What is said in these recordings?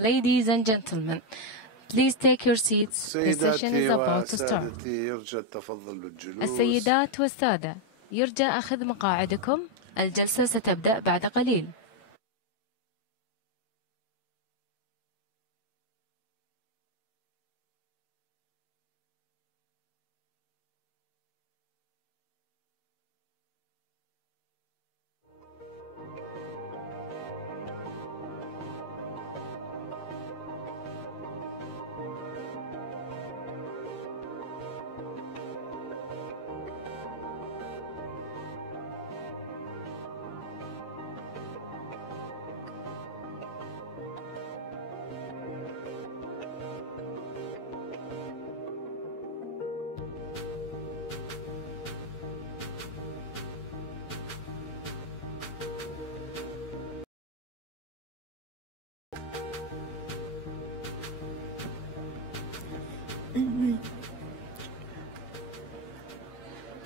Ladies and gentlemen, please take your seats. The session is about to start. السيدات والسادة، يرجى أخذ مقاعدكم. الجلسة ستبدأ بعد قليل.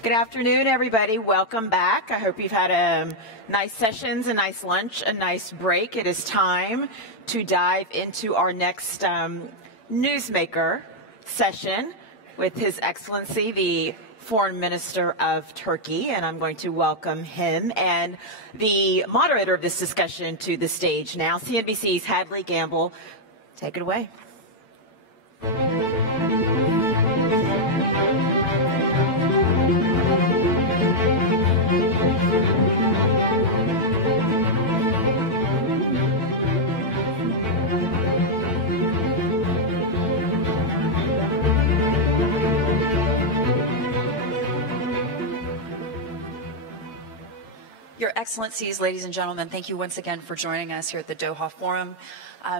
Good afternoon, everybody. Welcome back. I hope you've had nice sessions, a nice lunch, a nice break. It is time to dive into our next newsmaker session with His Excellency, the Foreign Minister of Turkey, and I'm going to welcome him and the moderator of this discussion to the stage now. CNBC's Hadley Gamble, take it away. Your Excellencies, ladies and gentlemen, thank you once again for joining us here at the Doha Forum. I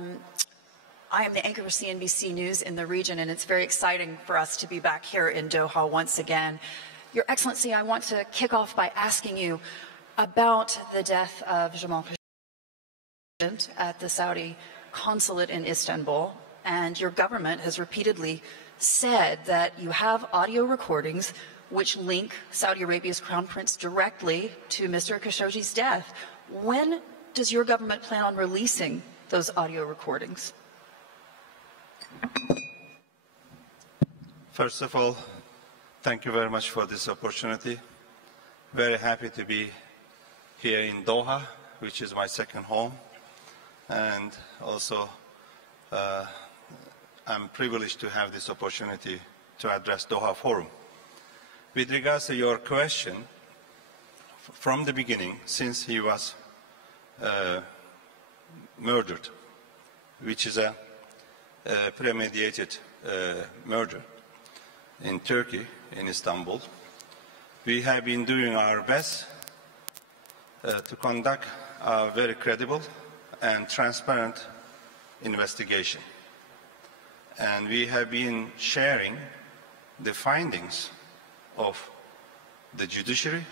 am the anchor for CNBC News in the region, and it's very exciting for us to be back here in Doha once again. Your Excellency, I want to kick off by asking you about the death of Jamal Khashoggi at the Saudi consulate in Istanbul, and your government has repeatedly said that you have audio recordings which link Saudi Arabia's crown prince directly to Mr. Khashoggi's death. When does your government plan on releasing those audio recordings? First of all, thank you very much for this opportunity. Very happy to be here in Doha, which is my second home. And also, I'm privileged to have this opportunity to address Doha Forum. With regards to your question, from the beginning, since he was murdered, which is a premeditated murder in Turkey, in Istanbul, we have been doing our best to conduct a very credible and transparent investigation. And we have been sharing the findings of the judiciary,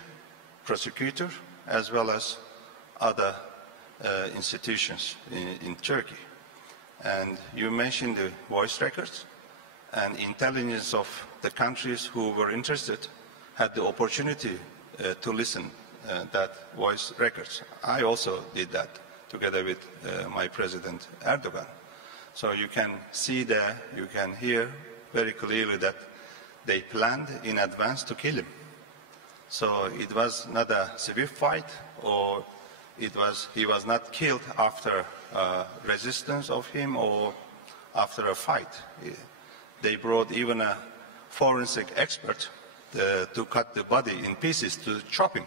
prosecutor, as well as other institutions in Turkey. And you mentioned the voice records, and intelligence of the countries who were interested had the opportunity to listen that voice records. I also did that together with my President Erdogan. So you can see there, you can hear very clearly that they planned in advance to kill him. So it was not a civil fight, or he was not killed after resistance of him or after a fight. They brought even a forensic expert to cut the body in pieces, to chop him.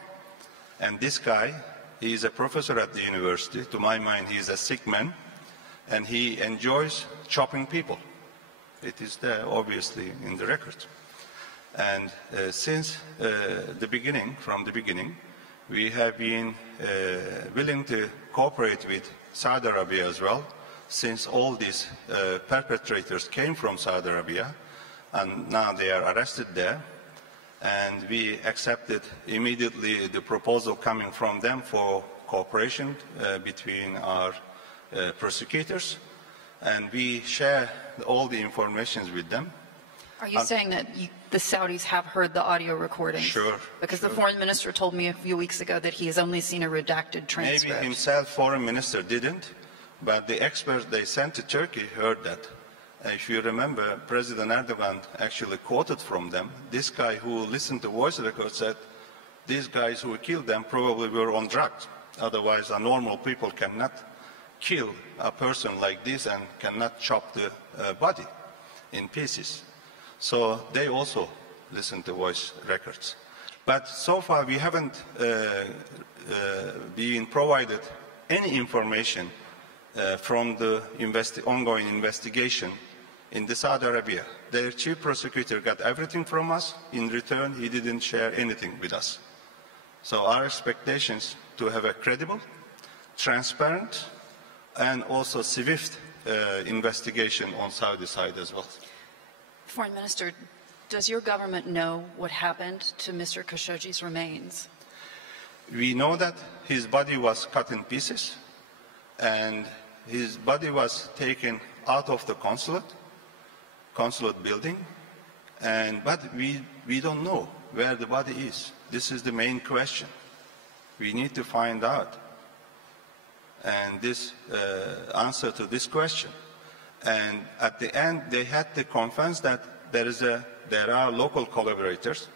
And this guy, he is a professor at the university. To my mind, he is a sick man, and he enjoys chopping people. It is there, obviously, in the record. And since the beginning, from the beginning, we have been willing to cooperate with Saudi Arabia as well, since all these perpetrators came from Saudi Arabia, and now they are arrested there. And we accepted immediately the proposal coming from them for cooperation between our prosecutors, and we share all the information with them. Are you saying that the Saudis have heard the audio recordings? Sure. Because the foreign minister told me a few weeks ago that he has only seen a redacted transcript. Maybe himself, foreign minister, didn't, But the experts they sent to Turkey heard that. If you remember, President Erdogan actually quoted from them. This guy who listened to voice records said, these guys who killed them probably were on drugs. Otherwise, a normal people cannot kill a person like this and cannot chop the body in pieces. So they also listened to voice records. But so far, we haven't been provided any information from the ongoing investigation in Saudi Arabia. Their chief prosecutor got everything from us. In return, he didn't share anything with us. So our expectations to have a credible, transparent, and also swift investigation on Saudi side as well. Foreign Minister, does your government know what happened to Mr. Khashoggi's remains? We know that his body was cut in pieces, and his body was taken out of the consulate building, but we don't know where the body is. This is the main question. We need to find out, and this answer to this question. And at the end, they had to confess that there are local collaborators,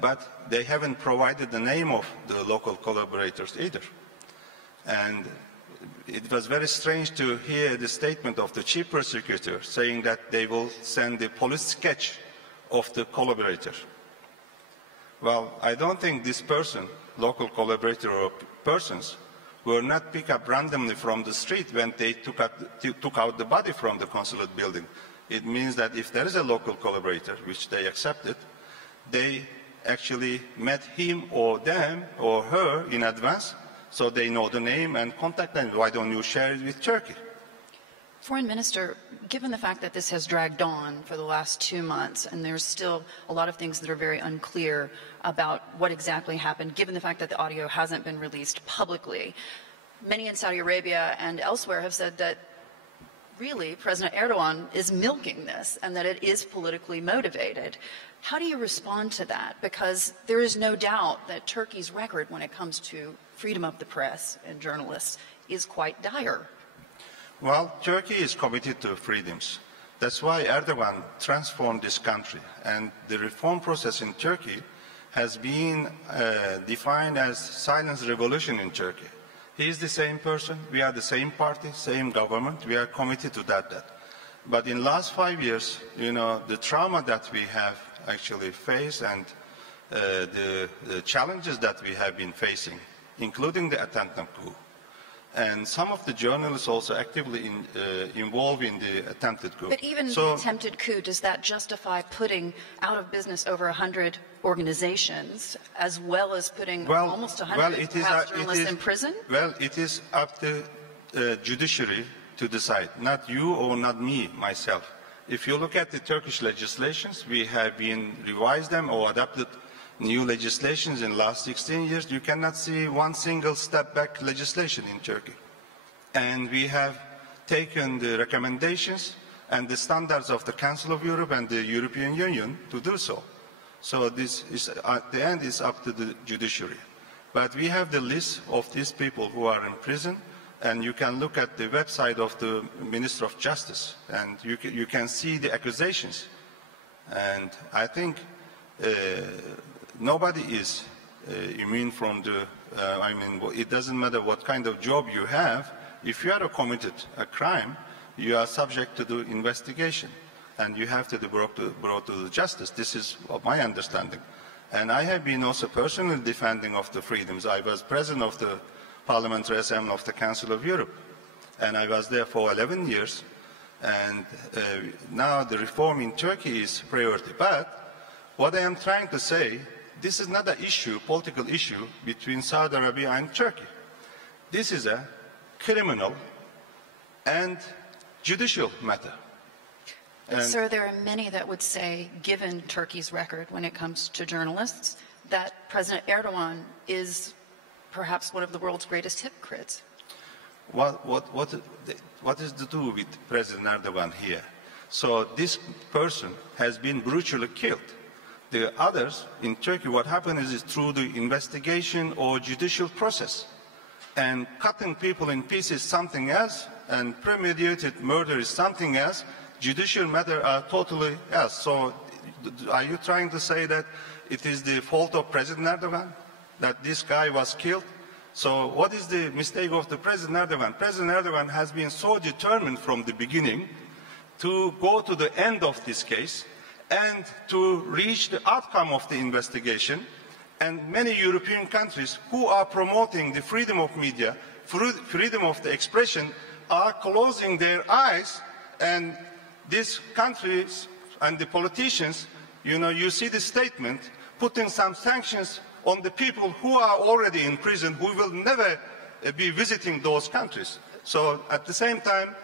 but they haven't provided the name of the local collaborators either. And it was very strange to hear the statement of the chief prosecutor saying that they will send the police sketch of the collaborator. Well, I don't think this person, local collaborator or persons, were not picked up randomly from the street when they took out the body from the consulate building. It means that if there is a local collaborator, which they accepted, they actually met him or them or her in advance, so they know the name and contact them. Why don't you share it with Turkey? Foreign Minister, given the fact that this has dragged on for the last 2 months and there's still a lot of things that are very unclear about what exactly happened, given the fact that the audio hasn't been released publicly, many in Saudi Arabia and elsewhere have said that really President Erdogan is milking this and that it is politically motivated. How do you respond to that? Because there is no doubt that Turkey's record when it comes to freedom of the press and journalists is quite dire. Well, Turkey is committed to freedoms. That's why Erdogan transformed this country. And the reform process in Turkey has been defined as silent revolution in Turkey. He is the same person. We are the same party, same government. We are committed to that. But in the last 5 years, the trauma that we have actually faced and the challenges that we have been facing, including the attempted coup. And some of the journalists also actively involved in the attempted coup. But even the attempted coup, does that justify putting out of business over 100 organizations, as well as putting almost 100 journalists in prison? Well, it is up to the judiciary to decide, not you or not me, myself. If you look at the Turkish legislations, we have been revised them or adopted new legislations in the last 16 years. You cannot see one single step back legislation in Turkey. And we have taken the recommendations and the standards of the Council of Europe and the European Union to do so. So this is, at the end, is up to the judiciary. But we have the list of these people who are in prison, and you can look at the website of the Minister of Justice, and you can see the accusations. And I think nobody is immune from the, it doesn't matter what kind of job you have. If you are committed a crime, you are subject to the investigation, and you have to be brought to justice. This is my understanding. And I have been also personally defending of the freedoms. I was president of the Parliamentary Assembly of the Council of Europe, and I was there for 11 years. And now the reform in Turkey is priority. But what I am trying to say, this is not an issue, political issue between Saudi Arabia and Turkey. This is a criminal and judicial matter. Sir, there are many that would say, given Turkey's record when it comes to journalists, that President Erdogan is perhaps one of the world's greatest hypocrites. What is to do with President Erdogan here? So this person has been brutally killed. The others in Turkey, what happened is through the investigation or judicial process. and cutting people in pieces something else, and premeditated murder is something else, judicial matter are totally else. So are you trying to say that it is the fault of President Erdogan that this guy was killed? So what is the mistake of the President Erdogan? President Erdogan has been so determined from the beginning to go to the end of this case and to reach the outcome of the investigation. And many European countries who are promoting the freedom of media, freedom of the expression, are closing their eyes. And these countries and the politicians, you see the statement, putting some sanctions on the people who are already in prison, who will never be visiting those countries. So at the same time,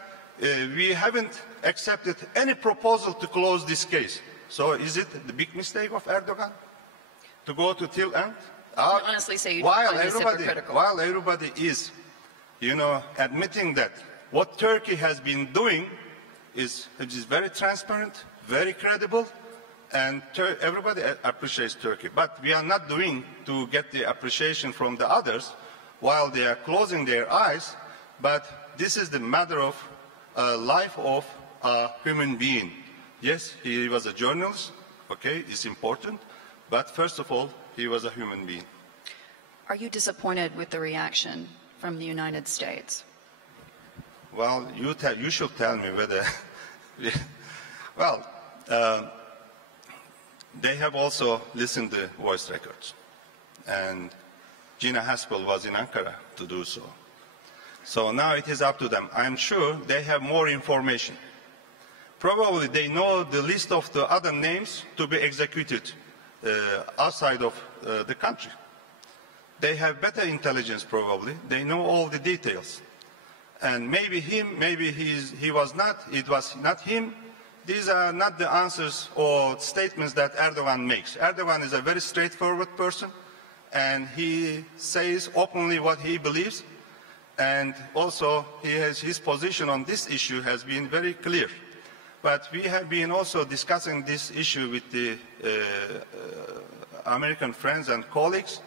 we haven't accepted any proposal to close this case. So is it the big mistake of Erdogan to go to till end? I honestly say you while find this hypocritical. While everybody is, admitting that what Turkey has been doing is very transparent, very credible, and everybody appreciates Turkey. But we are not doing to get the appreciation from the others while they are closing their eyes. But this is the matter of life of a human being. Yes, he was a journalist, okay, it's important, but first of all, he was a human being. Are you disappointed with the reaction from the United States? Well, you should tell me whether... Well, they have also listened to voice records, and Gina Haspel was in Ankara to do so. So now it is up to them. I'm sure they have more information. Probably they know the list of the other names to be executed outside of the country. They have better intelligence probably. They know all the details. And maybe him, maybe he was not, it was not him. These are not the answers or statements that Erdogan makes. Erdogan is a very straightforward person, and he says openly what he believes. And also, his position on this issue has been very clear. But we have been also discussing this issue with the American friends and colleagues.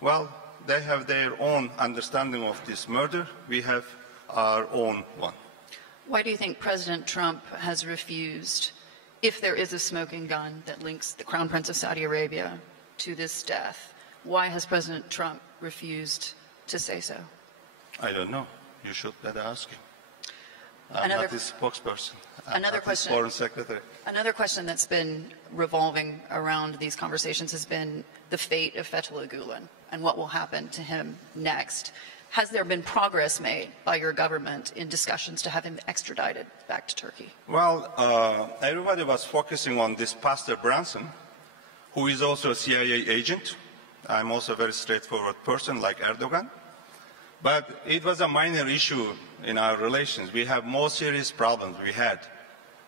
Well, they have their own understanding of this murder. We have our own one. Why do you think President Trump has refused, if there is a smoking gun that links the Crown Prince of Saudi Arabia to this death, why has President Trump refused to say so? I don't know. You should better ask him. I'm not his spokesperson. Another question. Foreign Secretary. Another question that's been revolving around these conversations has been the fate of Fethullah Gulen and what will happen to him next. Has there been progress made by your government in discussions to have him extradited back to Turkey? Well, everybody was focusing on this Pastor Branson, who is also a CIA agent. I'm also a very straightforward person like Erdogan. But it was a minor issue in our relations. We have more serious problems we had.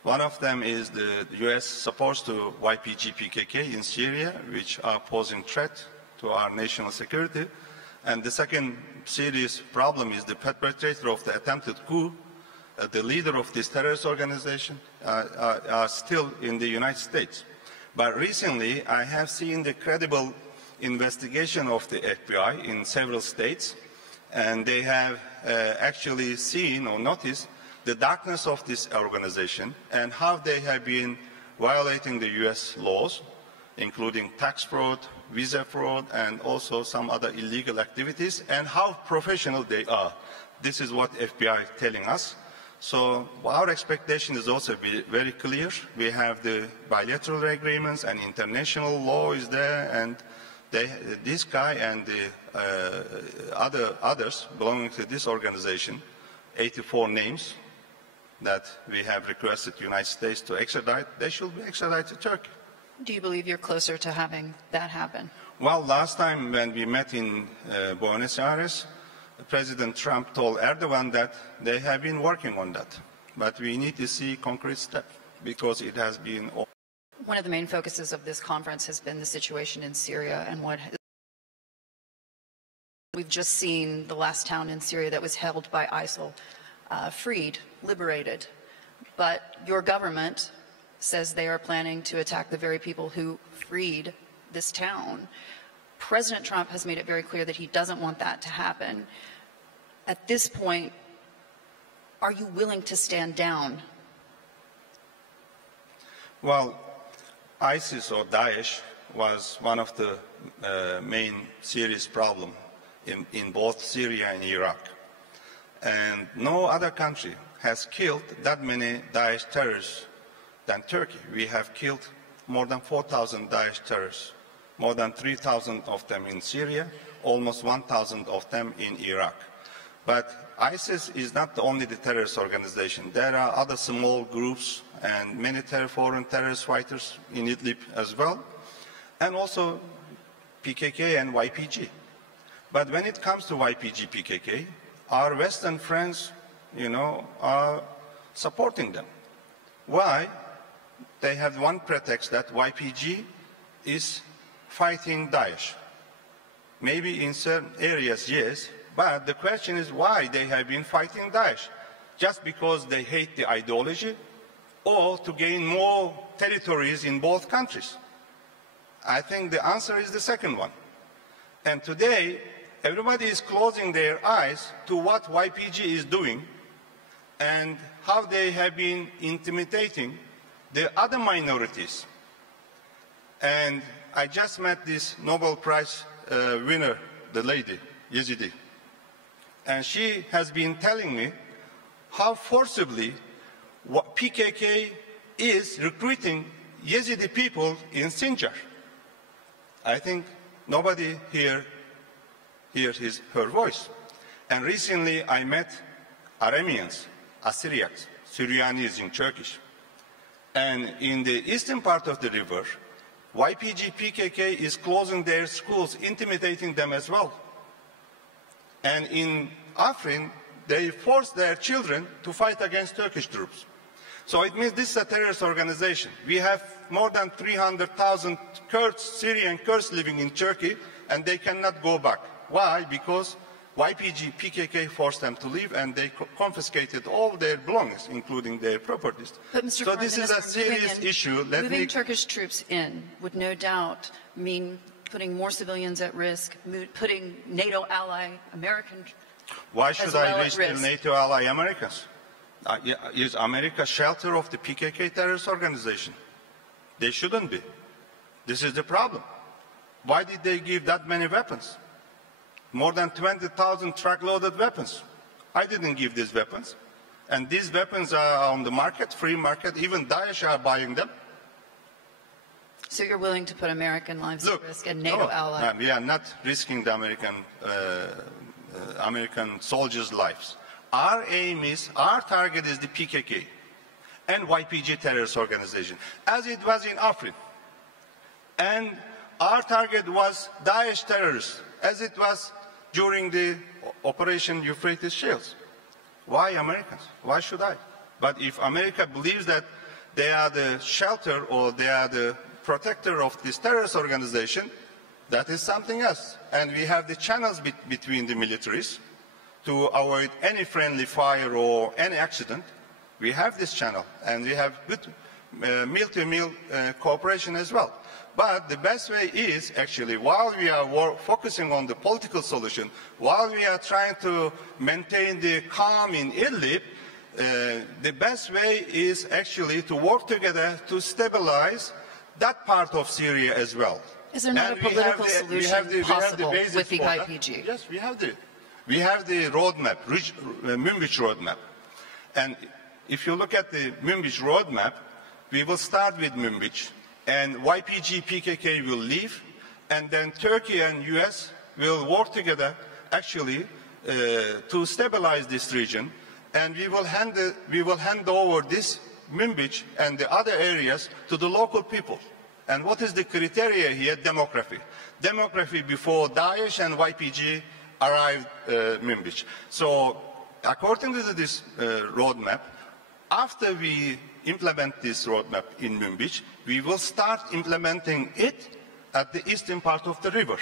One of them is the U.S. supports to YPG-PKK in Syria, which are posing threat to our national security. And the second serious problem is the perpetrator of the attempted coup, the leader of this terrorist organization, are still in the United States. But recently, I have seen the credible investigation of the FBI in several states, and they have actually seen or noticed the darkness of this organization and how they have been violating the U.S. laws, including tax fraud, visa fraud, and also some other illegal activities, and how professional they are. This is what FBI is telling us. So our expectation is also very clear. We have the bilateral agreements and international law is there, and this guy and the others belonging to this organization, 84 names that we have requested the United States to extradite, they should be extradited to Turkey. Do you believe you're closer to having that happen? Well, last time when we met in Buenos Aires, President Trump told Erdogan that they have been working on that. But we need to see concrete steps because it has been... One of the main focuses of this conference has been the situation in Syria and what we've just seen. The last town in Syria that was held by ISIL, freed, liberated. But your government says they are planning to attack the very people who freed this town. President Trump has made it very clear that he doesn't want that to happen. at this point, are you willing to stand down? Well, ISIS or Daesh was one of the main serious problems in both Syria and Iraq. And no other country has killed that many Daesh terrorists than Turkey. We have killed more than 4,000 Daesh terrorists, more than 3,000 of them in Syria, almost 1,000 of them in Iraq. But ISIS is not the only the terrorist organization. There are other small groups and many foreign terrorist fighters in Idlib as well, and also PKK and YPG. But when it comes to YPG, PKK, our Western friends, are supporting them. Why? They have one pretext that YPG is fighting Daesh. Maybe in certain areas, yes, but the question is why they have been fighting Daesh. Just because they hate the ideology or to gain more territories in both countries? I think the answer is the second one. And today, everybody is closing their eyes to what YPG is doing and how they have been intimidating the other minorities. And I just met this Nobel Prize winner, the lady, Yazidi. And she has been telling me how forcibly PKK is recruiting Yazidi people in Sinjar. I think nobody here hears her voice. And recently I met Arameans, Assyrians, Syrians in Turkish. And in the eastern part of the river, YPG PKK is closing their schools, intimidating them as well. And in Afrin, they force their children to fight against Turkish troops. So it means this is a terrorist organization. We have more than 300,000 Kurds, Syrian Kurds living in Turkey, and they cannot go back. Why? Because YPG, PKK forced them to leave, and they confiscated all their belongings, including their properties. But Mr. So this is a serious issue. Moving Turkish troops in would no doubt mean putting more civilians at risk, putting NATO ally American. Why should I risk the risk? NATO ally Americans? Is America shelter of the PKK terrorist organization? They shouldn't be. This is the problem. Why did they give that many weapons? More than 20,000 truck-loaded weapons. I didn't give these weapons. And these weapons are on the market, free market. Even Daesh are buying them. So you're willing to put American lives at risk and NATO ally? We are not risking the American soldiers' lives. Our aim is, our target is the PKK and YPG terrorist organization, as it was in Afrin. And our target was Daesh terrorists, as it was during the Operation Euphrates Shields. Why Americans? Why should I? But if America believes that they are the shelter or they are the protector of this terrorist organization, that is something else. And we have the channels between the militaries to avoid any friendly fire or any accident. We have this channel, and we have good meal-to-meal cooperation as well. But the best way is actually, while we are focusing on the political solution, while we are trying to maintain the calm in Idlib, the best way is actually to work together to stabilize that part of Syria as well. Is there not a political solution possible with the YPG? Yes, we have the roadmap, Münbiç roadmap. And if you look at the Münbiç roadmap, we will start with Münbiç, and YPG, PKK will leave, and then Turkey and US will work together actually to stabilize this region, and we will hand over this Münbiç and the other areas to the local people. And what is the criteria here? Demography. Demography before Daesh and YPG arrived Münbiç. So according to this roadmap, after we implement this roadmap in Münbiç, we will start implementing it at the eastern part of the river.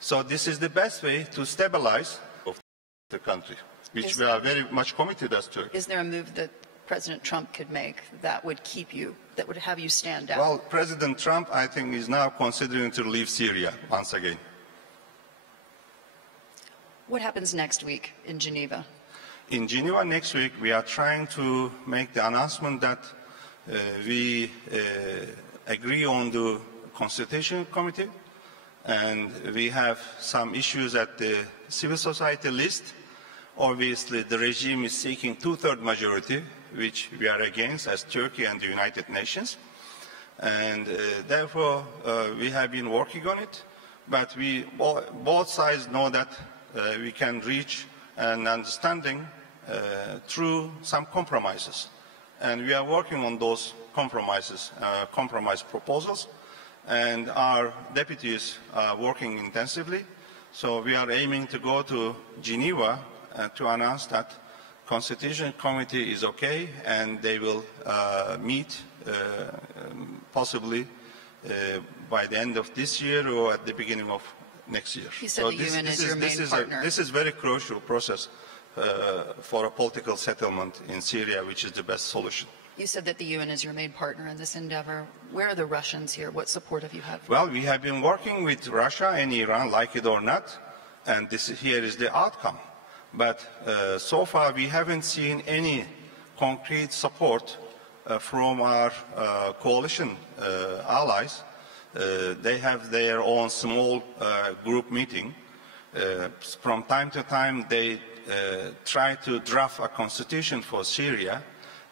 So this is the best way to stabilize the country, which we are very much committed as Turkey. Is there a move that President Trump could make that would keep you, that would have you stand down? Well, President Trump, I think, is now considering to leave Syria once again. What happens next week in Geneva? In Geneva next week, we are trying to make the announcement that we agree on the Constitution Committee, and we have some issues at the civil society list. Obviously, the regime is seeking two-thirds majority, which we are against as Turkey and the United Nations. And therefore, we have been working on it, but both sides know that we can reach an understanding through some compromises. And we are working on those compromises, compromise proposals, and our deputies are working intensively. So we are aiming to go to Geneva to announce that Constitution Committee is okay, and they will meet possibly by the end of this year or at the beginning of next year. You said the UN is your main partner. This is a very crucial process for a political settlement in Syria, which is the best solution. You said that the UN is your main partner in this endeavor. Where are the Russians here? What support have you had? Well, we have been working with Russia and Iran, like it or not, and here is the outcome. But so far, we haven't seen any concrete support from our coalition allies. They have their own small group meeting. From time to time, they try to draft a constitution for Syria.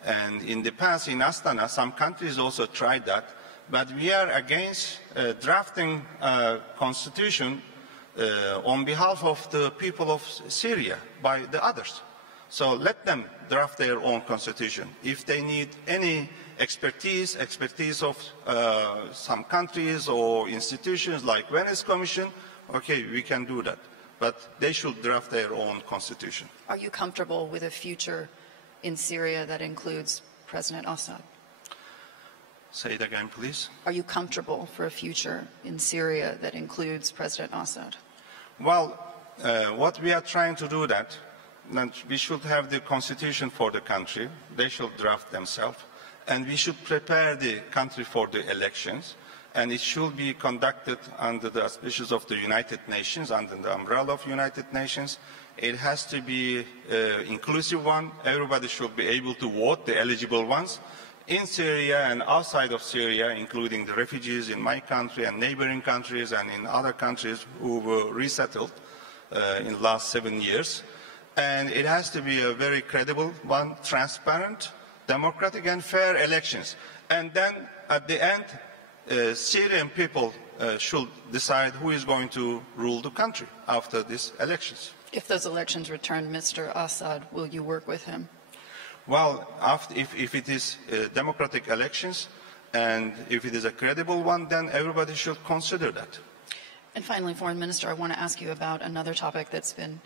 And in the past, in Astana, some countries also tried that. But we are against drafting a constitution on behalf of the people of Syria by the others. So let them draft their own constitution. If they need any expertise of some countries or institutions like Venice Commission, okay, we can do that. But they should draft their own constitution. Are you comfortable with a future in Syria that includes President Assad? Say it again, please. Are you comfortable for a future in Syria that includes President Assad? Well, what we are trying to do that we should have the constitution for the country. They should draft themselves. And we should prepare the country for the elections. And it should be conducted under the auspices of the United Nations, under the umbrella of United Nations. It has to be inclusive one. Everybody should be able to vote, the eligible ones, in Syria and outside of Syria, including the refugees in my country and neighboring countries and in other countries who were resettled in the last 7 years. And it has to be a very credible one, transparent, democratic and fair elections. And then at the end, Syrian people should decide who is going to rule the country after these elections. If those elections return Mr. Assad, will you work with him? Well, if it is democratic elections and if it is a credible one, then everybody should consider that. And finally, Foreign Minister, I want to ask you about another topic that's been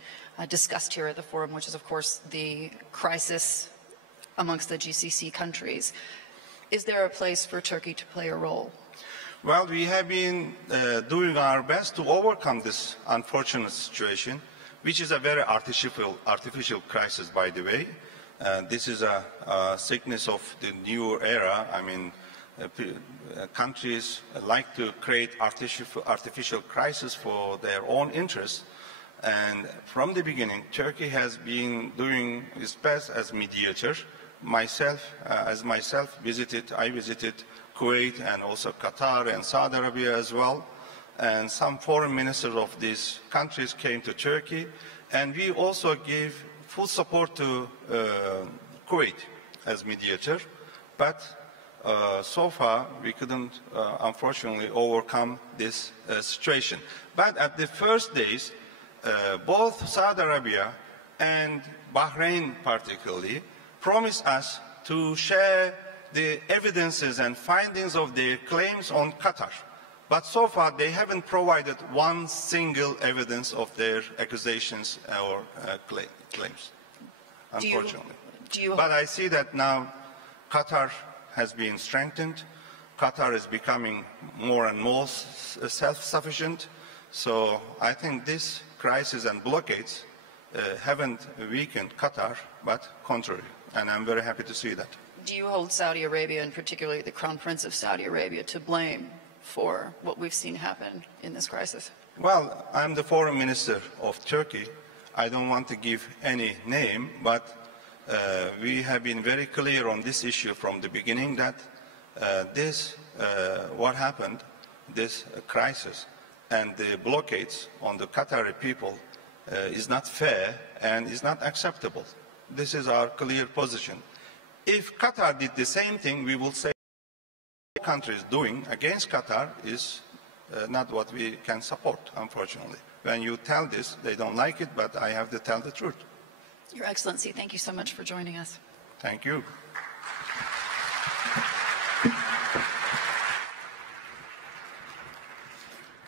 discussed here at the forum, which is, of course, the crisis amongst the GCC countries. Is there a place for Turkey to play a role? Well, we have been doing our best to overcome this unfortunate situation, which is a very artificial crisis, by the way. This is a sickness of the new era. I mean, countries like to create artificial crisis for their own interests. And from the beginning, Turkey has been doing its best as mediator. I visited Kuwait and also Qatar and Saudi Arabia as well. And some foreign ministers of these countries came to Turkey. And we also gave full support to Kuwait as mediator. But so far, we couldn't, unfortunately, overcome this situation. But at the first days, both Saudi Arabia and Bahrain particularly promised us to share the evidences and findings of their claims on Qatar. But so far, they haven't provided one single evidence of their accusations or claims, unfortunately. But I see that now Qatar has been strengthened. Qatar is becoming more and more self-sufficient. So I think this crisis and blockades haven't weakened Qatar, but contrary. And I'm very happy to see that. Do you hold Saudi Arabia, and particularly the Crown Prince of Saudi Arabia, to blame for what we've seen happen in this crisis? Well, I'm the foreign minister of Turkey, I don't want to give any name, but we have been very clear on this issue from the beginning that what happened, this crisis and the blockades on the Qatari people is not fair and is not acceptable. This is our clear position. If Qatar did the same thing, we will say what country is doing against Qatar is not what we can support, unfortunately. When you tell this, they don't like it, but I have to tell the truth. Your Excellency, thank you so much for joining us. Thank you.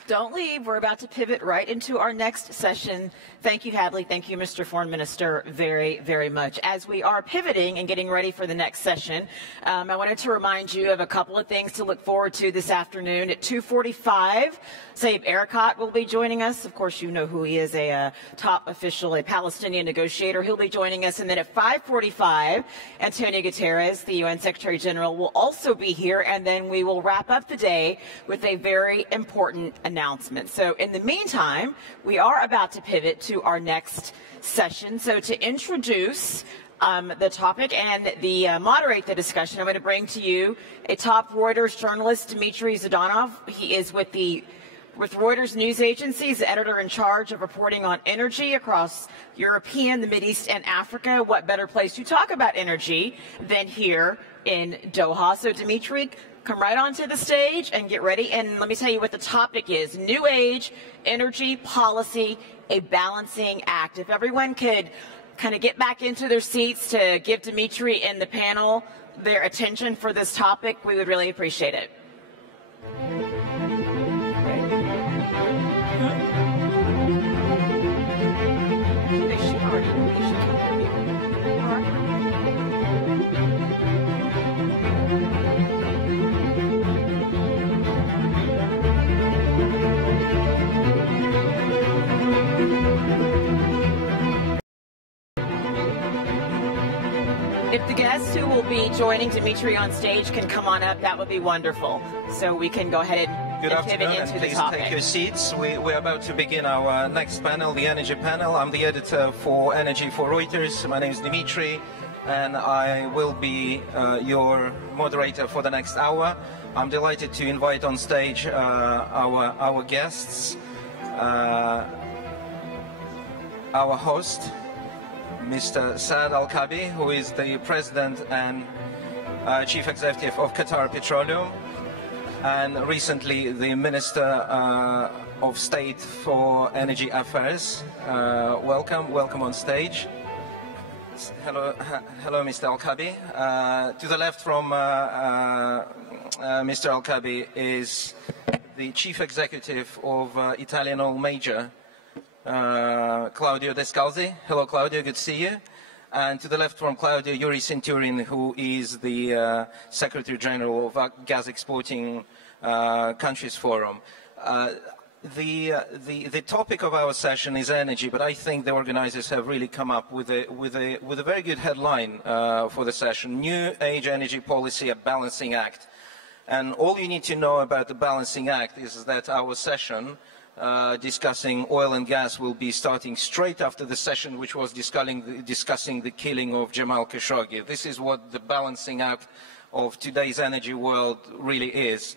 Don't leave. We're about to pivot right into our next session. Thank you, Hadley. Thank you, Mr. Foreign Minister, very, very much. As we are pivoting and getting ready for the next session, I wanted to remind you of a couple of things to look forward to this afternoon. At 2:45, Saeb Erekat will be joining us. Of course, you know who he is, a top official, a Palestinian negotiator. He'll be joining us. And then at 5:45, Antonio Guterres, the UN Secretary General, will also be here. And then we will wrap up the day with a very important announcement. So in the meantime, we are about to pivot to our next session. So to introduce the topic and moderate the discussion, I'm going to bring to you a top Reuters journalist, Dmitry Zhdanov. He is with Reuters news agency, he's the editor in charge of reporting on energy across European, the Mideast, and Africa. What better place to talk about energy than here in Doha? So Dmitry, come right onto the stage and get ready. And let me tell you what the topic is. New Age, Energy Policy, a Balancing Act. If everyone could kind of get back into their seats to give Dmitry and the panel their attention for this topic, we would really appreciate it. If the guests who will be joining Dmitry on stage can come on up, that would be wonderful. So we can go ahead and pivot into the please topic. Take your seats. We're about to begin our next panel, the energy panel. I'm the editor for Energy for Reuters. My name is Dmitry, and I will be your moderator for the next hour. I'm delighted to invite on stage our guests, our host, Mr. Saad Al-Kaabi, who is the President and Chief Executive of Qatar Petroleum, and recently the Minister of State for Energy Affairs. Welcome on stage. Hello, Mr. Al-Kaabi. To the left from Mr. Al-Kaabi is the Chief Executive of Italian oil major, Claudio Descalzi. Hello, Claudio, good to see you. And to the left from Claudio, Yuri Centurion, who is the Secretary General of Gas Exporting Countries Forum. The topic of our session is energy, but I think the organizers have really come up with a very good headline for the session: New Age Energy Policy, a Balancing Act. And all you need to know about the Balancing Act is that our session discussing oil and gas will be starting straight after the session which was discussing the killing of Jamal Khashoggi. This is what the balancing act of today's energy world really is.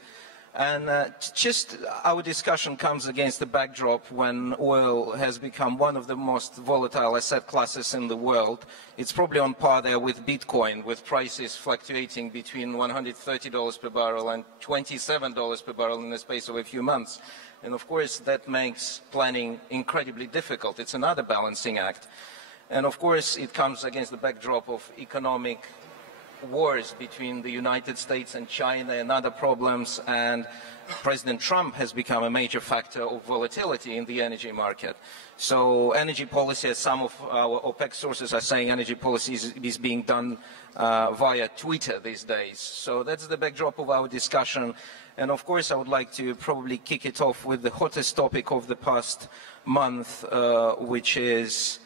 And just our discussion comes against the backdrop when oil has become one of the most volatile asset classes in the world. It's probably on par there with Bitcoin, with prices fluctuating between $130 per barrel and $27 per barrel in the space of a few months. And of course, that makes planning incredibly difficult. It's another balancing act. And of course, it comes against the backdrop of economic wars between the United States and China and other problems. And President Trump has become a major factor of volatility in the energy market. So energy policy, as some of our OPEC sources are saying, energy policy is being done via Twitter these days. So that's the backdrop of our discussion. And of course, I would like to probably kick it off with the hottest topic of the past month, which is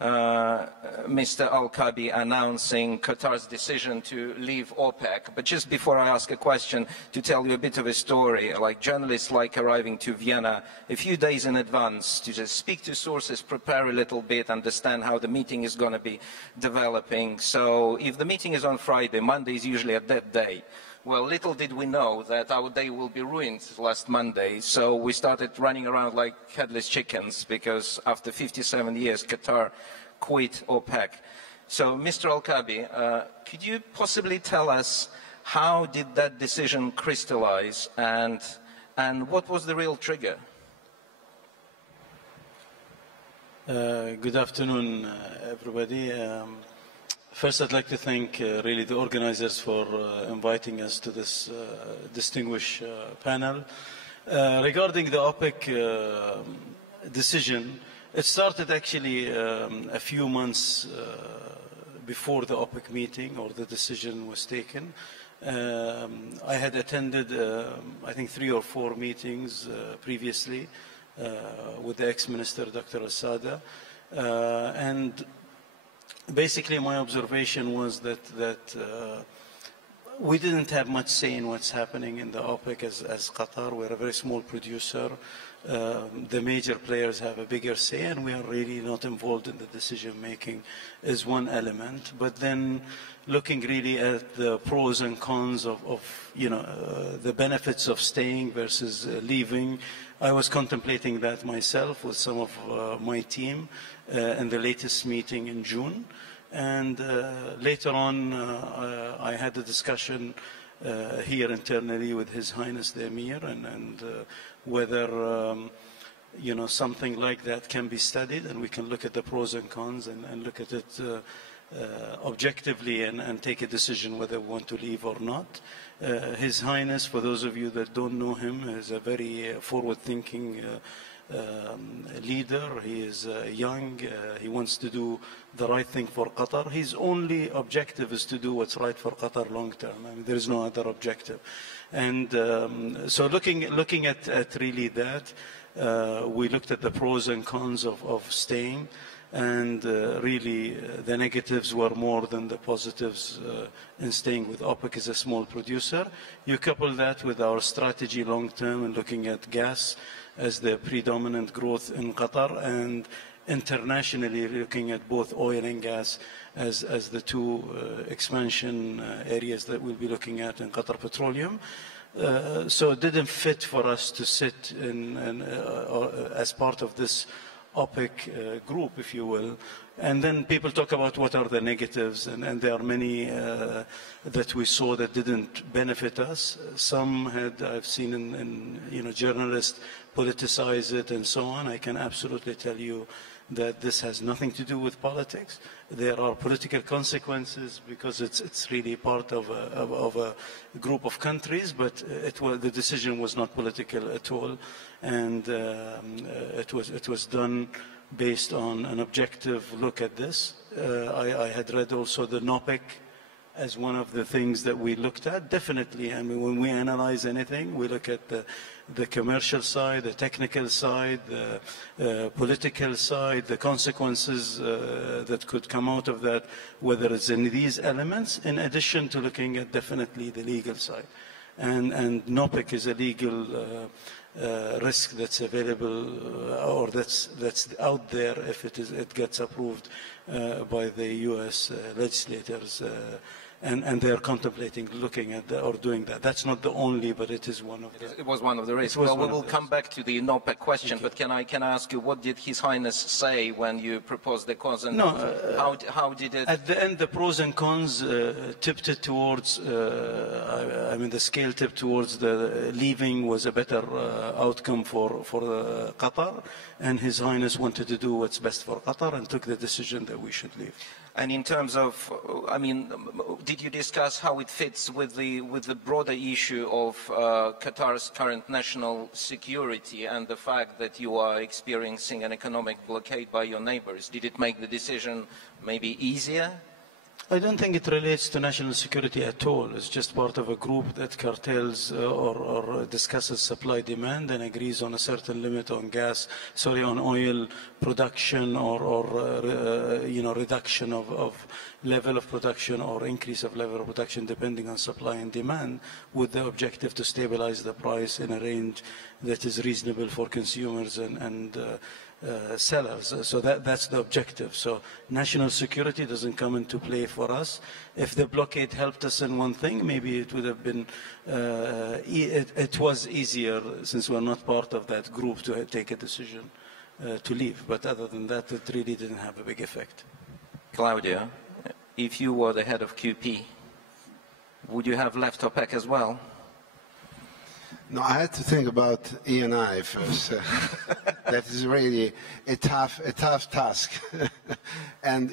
Mr. Al-Kabi announcing Qatar's decision to leave OPEC. But just before I ask a question, to tell you a bit of a story, like journalists like arriving to Vienna a few days in advance to just speak to sources, prepare a little bit, understand how the meeting is going to be developing. So if the meeting is on Friday, Monday is usually a dead day. Well, little did we know that our day will be ruined last Monday, so we started running around like headless chickens because after 57 years, Qatar quit OPEC. So, Mr. Al-Kabi, could you possibly tell us how did that decision crystallize and what was the real trigger? Good afternoon, everybody. First, I'd like to thank really the organizers for inviting us to this distinguished panel. Regarding the OPEC decision, it started actually a few months before the OPEC meeting or the decision was taken. I had attended, I think, 3 or 4 meetings previously with the ex-minister, Dr. Al-Sada, and basically, my observation was that we didn't have much say in what's happening in the OPEC as Qatar. We're a very small producer. The major players have a bigger say, and we are really not involved in the decision-making is one element. But then looking really at the pros and cons of the benefits of staying versus leaving, I was contemplating that myself with some of my team in the latest meeting in June. And later on, I had a discussion here internally with His Highness the Emir and whether something like that can be studied and we can look at the pros and cons and look at it objectively and take a decision whether we want to leave or not. His Highness, for those of you that don't know him, is a very forward-thinking leader. He is young. He wants to do the right thing for Qatar. His only objective is to do what's right for Qatar long term. I mean, there is no other objective. And so looking at really that, we looked at the pros and cons of staying. And really, the negatives were more than the positives in staying with OPEC as a small producer. You couple that with our strategy long-term and looking at gas as the predominant growth in Qatar and internationally looking at both oil and gas as the two expansion areas that we'll be looking at in Qatar Petroleum. So it didn't fit for us to sit as part of this OPEC group, if you will. And then people talk about what are the negatives, and there are many that we saw that didn't benefit us. Some I've seen in journalists politicize it and so on. I can absolutely tell you that this has nothing to do with politics. There are political consequences because it's really part of a group of countries, but the decision was not political at all, and it was done based on an objective look at this. I had read also the NOPEC as one of the things that we looked at. Definitely, I mean, when we analyze anything, we look at the commercial side, the technical side, the political side, the consequences that could come out of that, whether it's in these elements, in addition to looking at definitely the legal side. And NOPEC is a legal risk that's available or that's out there if it gets approved by the U.S. legislators. And they're contemplating looking at or doing that. That's not the only, but it is one of them. It was one of the risks. Well, we will come back to the NOPEC question, but can I ask you, what did His Highness say when you proposed the cons? And how did it? At the end, the pros and cons tipped it towards, the scale tipped towards the leaving was a better outcome for Qatar, and His Highness wanted to do what's best for Qatar and took the decision that we should leave. And in terms of, did you discuss how it fits with the broader issue of Qatar's current national security and the fact that you are experiencing an economic blockade by your neighbors? Did it make the decision maybe easier? I don't think it relates to national security at all. It's just part of a group that cartels or discusses supply demand and agrees on a certain limit on on oil production or reduction of level of production or increase of level of production depending on supply and demand, with the objective to stabilize the price in a range that is reasonable for consumers and sellers. So that's the objective. So national security doesn't come into play for us. If the blockade helped us in one thing, maybe it would have been, it was easier, since we're not part of that group, to take a decision to leave. But other than that, it really didn't have a big effect. Claudia, if you were the head of QP, would you have left OPEC as well? No, I had to think about E&I first. That is really a tough task. And,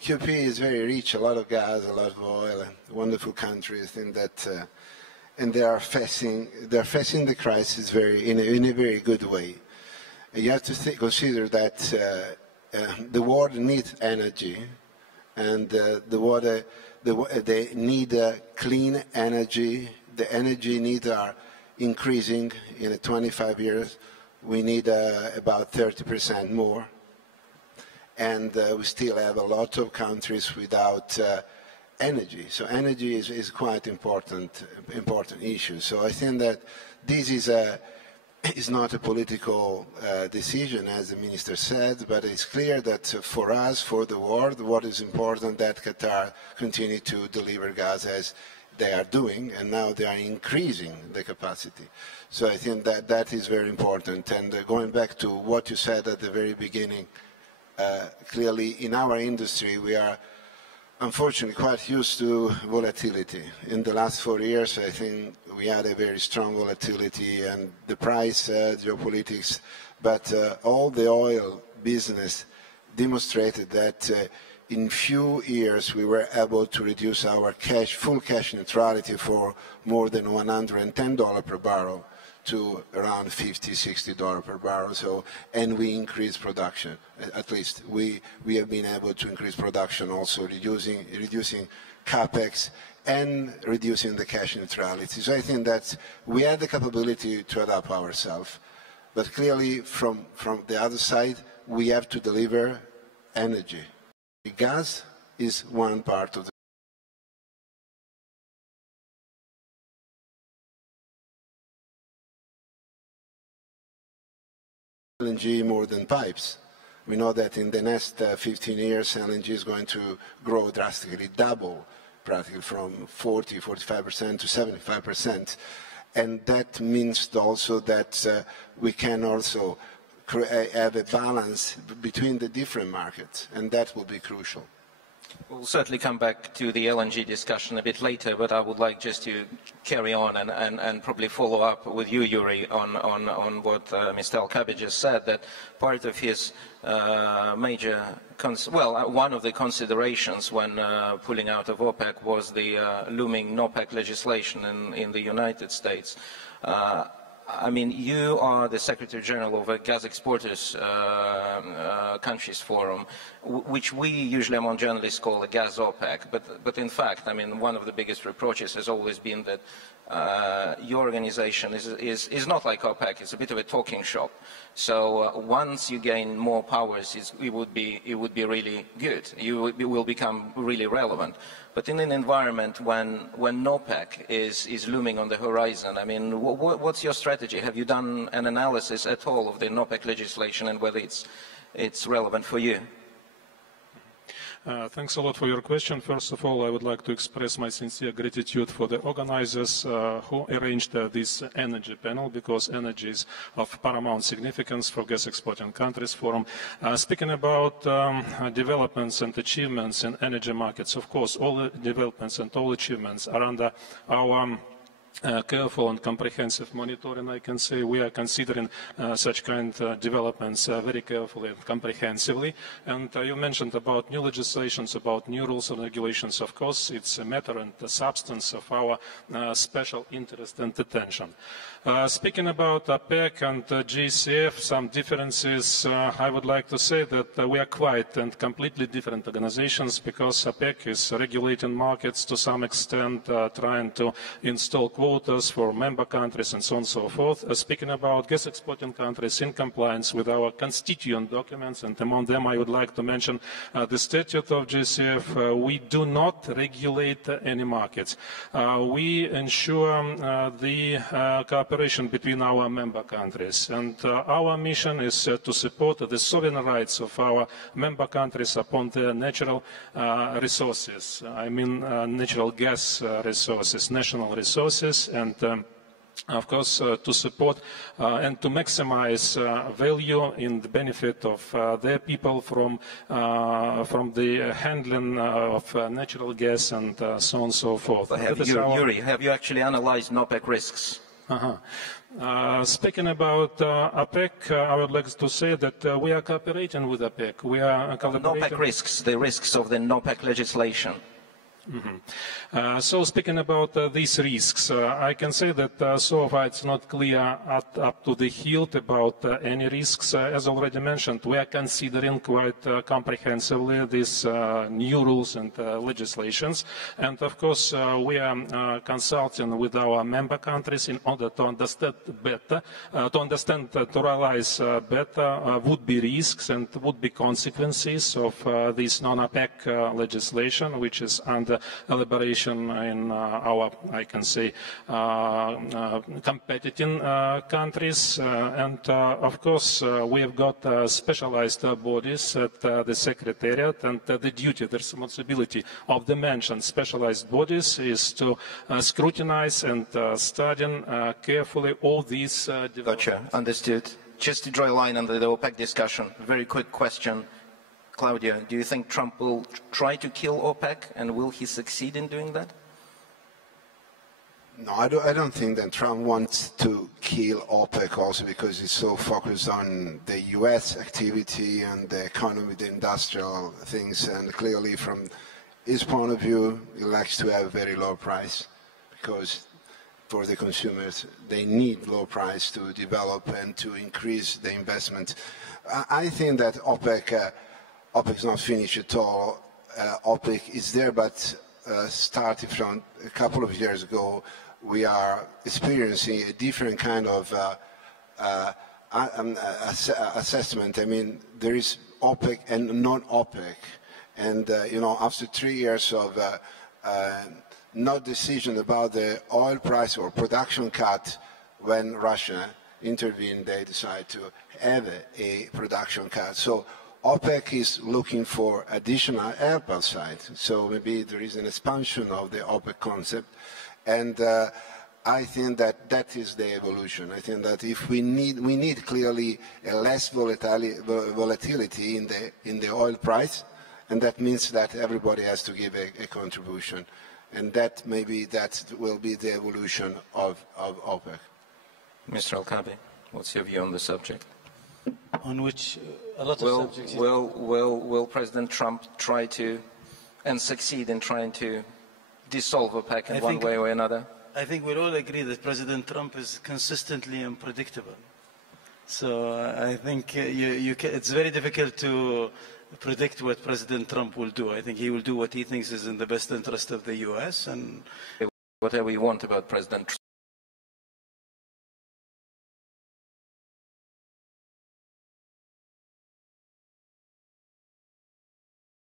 QP is very rich, a lot of gas, a lot of oil, wonderful countries in that, and they are facing the crisis in a very good way. You have to consider that the world needs energy, and they need clean energy. The energy needs are increasing in 25 years. We need about 30% more. And we still have a lot of countries without energy. So energy is quite important issue. So I think that this is not a political decision, as the minister said, but it's clear that for us, for the world, what is important that Qatar continue to deliver gas as they are doing, and now they are increasing the capacity. So I think that is very important. And going back to what you said at the very beginning, clearly in our industry we are unfortunately quite used to volatility. In the last 4 years, I think we had a very strong volatility and the price, geopolitics, but all the oil business demonstrated that in few years we were able to reduce our full cash neutrality for more than $110 per barrel to around $50, $60 per barrel. So, and we increased production. At least we have been able to increase production, also reducing capex and reducing the cash neutrality. So I think that we had the capability to adapt ourselves, but clearly from the other side we have to deliver energy. Gas is one part of the LNG more than pipes. We know that in the next 15 years, LNG is going to grow drastically, double, practically from 45% to 75%. And that means also that we can also have a balance between the different markets, and that will be crucial. We'll certainly come back to the LNG discussion a bit later, but I would like just to carry on and probably follow up with you, Yuri, on what Mr. Al-Kabi just said, that part of his one of the considerations when pulling out of OPEC was the looming NOPEC legislation in the United States. I mean, you are the Secretary General of a Gas Exporters Countries Forum, which we usually among journalists call a gas OPEC. But in fact, I mean, one of the biggest reproaches has always been that your organization is not like OPEC. It's a bit of a talking shop. So once you gain more powers, it would be really good. You will become really relevant. But in an environment when NOPEC is looming on the horizon, I mean, what's your strategy? Have you done an analysis at all of the NOPEC legislation and whether it's relevant for you? Thanks a lot for your question. First of all, I would like to express my sincere gratitude for the organizers who arranged this energy panel, because energy is of paramount significance for Gas Exporting Countries Forum. Speaking about developments and achievements in energy markets, of course, all the developments and all achievements are under our careful and comprehensive monitoring. I can say we are considering such kind of developments very carefully and comprehensively. And you mentioned about new legislations, about new rules and regulations. Of course, it's a matter and the substance of our special interest and attention. Speaking about APEC and GCF, some differences, I would like to say that we are quite and completely different organizations, because APEC is regulating markets to some extent, trying to install quotas for member countries and so on and so forth. Speaking about gas exporting countries in compliance with our constituent documents, and among them I would like to mention the statute of GCF, we do not regulate any markets. We ensure the cooperation between our member countries, and our mission is to support the sovereign rights of our member countries upon their natural resources. I mean natural gas resources, national resources, and of course, to support and to maximize value in the benefit of their people from the handling of natural gas and so on and so forth. Yuri, have you actually analyzed NOPEC risks? Speaking about APEC, I would like to say that we are cooperating with APEC. We are collaborating. NOPEC risks, the risks of the NOPEC legislation. So speaking about these risks, I can say that so far it's not clear up to the hilt about any risks. As already mentioned, we are considering quite comprehensively these new rules and legislations. And of course, we are consulting with our member countries in order to understand better, to realize better would-be risks and would-be consequences of this non-APEC legislation, which is under elaboration in our, I can say, competing countries. And of course, we have got specialized bodies at the Secretariat, and the duty, the responsibility of the mentioned specialized bodies is to scrutinize and study carefully all these developments. Gotcha, understood. Just to draw a line under the OPEC discussion, very quick question. Claudia, do you think Trump will try to kill OPEC, and will he succeed in doing that? No, I don't think that Trump wants to kill OPEC also because he's so focused on the U.S. activity and the economy, the industrial things, and clearly from his point of view, he likes to have a very low price because for the consumers, they need low price to develop and to increase the investment. I think that OPEC is not finished at all. OPEC is there, but starting from a couple of years ago, we are experiencing a different kind of assessment. I mean, there is OPEC and non-OPEC. And, you know, after 3 years of no decision about the oil price or production cut, when Russia intervened, they decided to have a production cut. So OPEC is looking for additional help outside, so maybe there is an expansion of the OPEC concept, and I think that that is the evolution. I think that if we need clearly a less volatility in the oil price, and that means that everybody has to give a contribution, and that maybe that will be the evolution of OPEC. Mr. Al-Kabi, what's your view on the subject? On which a lot of subjects. Will President Trump try to and succeed in trying to dissolve OPEC in one way or another? I think we'll all agree that President Trump is consistently unpredictable. So I think it's very difficult to predict what President Trump will do. I think he will do what he thinks is in the best interest of the U.S. and whatever you want about President Trump.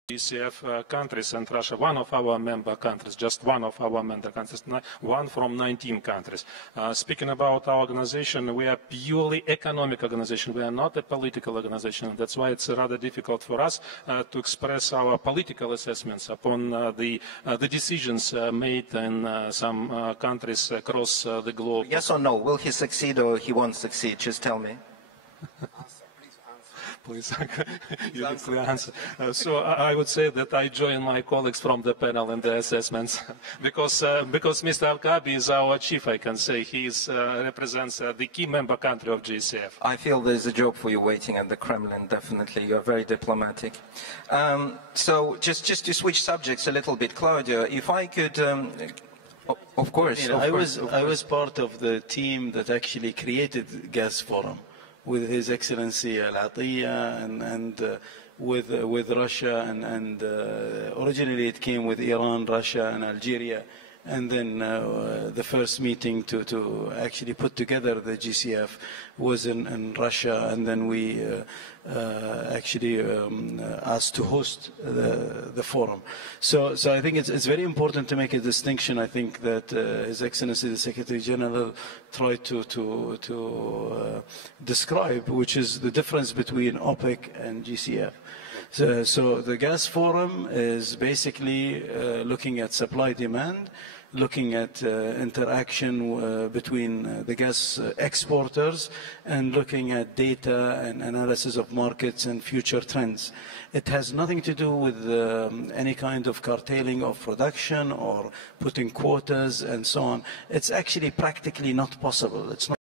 GCF countries and Russia, one of our member countries, just one of our member countries, one from 19 countries. Speaking about our organization, we are purely economic organization. We are not a political organization. That's why it's rather difficult for us to express our political assessments upon the decisions made in some countries across the globe. Yes or no? Will he succeed or he won't succeed? Just tell me. Please, you clear answer. So I would say that I join my colleagues from the panel in the assessments, because Mr. Al-Kabi is our chief, I can say. He represents the key member country of GCF. I feel there's a job for you waiting at the Kremlin, definitely. You're very diplomatic. So just to switch subjects a little bit, Claudia, if I could Of course. You know, I was part of the team that actually created Gas Forum with His Excellency Al Atiyah and with Russia and originally it came with Iran, Russia, and Algeria. And then the first meeting to actually put together the GCF was in Russia, and then we actually asked to host the forum. So I think it's very important to make a distinction. I think that His Excellency the Secretary General tried to describe, which is the difference between OPEC and GCF. So the Gas Forum is basically looking at supply-demand, looking at interaction between the gas exporters, and looking at data and analysis of markets and future trends. It has nothing to do with any kind of curtailing of production or putting quotas and so on. It's actually practically not possible. It's not.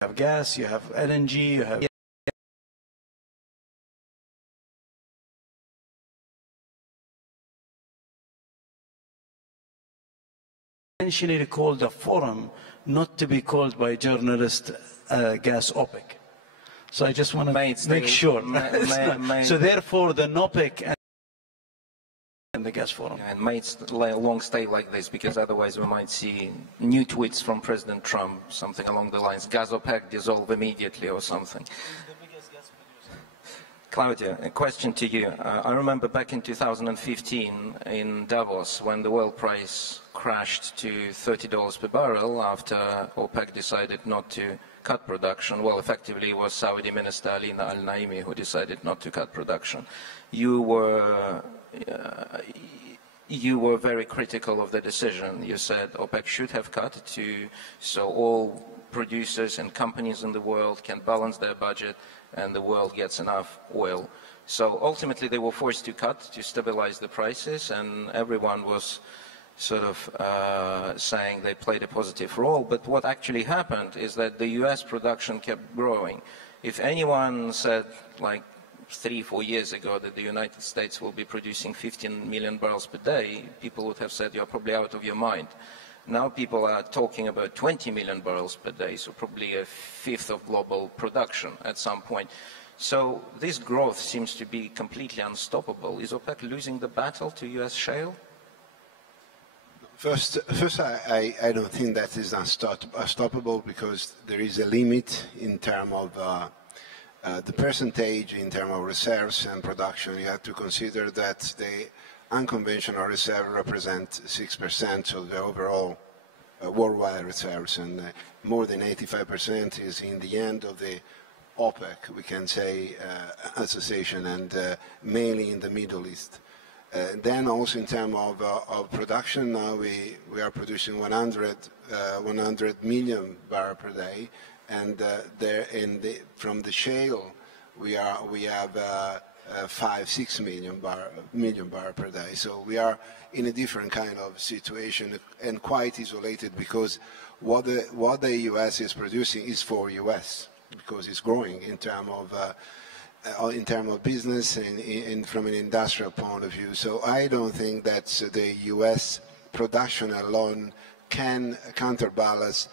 You have gas, you have LNG, you have intentionally called a forum, not to be called by journalists gas OPEC. So I just want to make sure. So therefore, the NOPEC and the Gas Forum. And might long stay like this, because otherwise we might see new tweets from President Trump, something along the lines, gas OPEC dissolve immediately or something. Claudia, a question to you. I remember back in 2015 in Davos when the oil price crashed to $30 per barrel after OPEC decided not to cut production. Well, effectively it was Saudi Minister Ali Al-Naimi who decided not to cut production. You were very critical of the decision. You said OPEC should have cut so all producers and companies in the world can balance their budget and the world gets enough oil. So ultimately they were forced to cut to stabilize the prices, and everyone was sort of saying they played a positive role. But what actually happened is that the US production kept growing. If anyone said, like 3-4 years ago, that the United States will be producing 15 million barrels per day, people would have said you're probably out of your mind. Now people are talking about 20 million barrels per day, so probably a fifth of global production at some point. So this growth seems to be completely unstoppable. Is OPEC losing the battle to US shale? First, I don't think that is unstoppable, because there is a limit in terms of the percentage, in terms of reserves and production. You have to consider that the unconventional reserves represent 6% of the overall worldwide reserves, and more than 85% is in the end of the OPEC, we can say, association, and mainly in the Middle East. Then also in terms of production, now we are producing 100 million barrels per day, and from the shale we have 5-6 million barrels per day. So we are in a different kind of situation and quite isolated, because what the US is producing is for US, because it's growing in terms of business and from an industrial point of view. So I don't think that the US production alone can counterbalance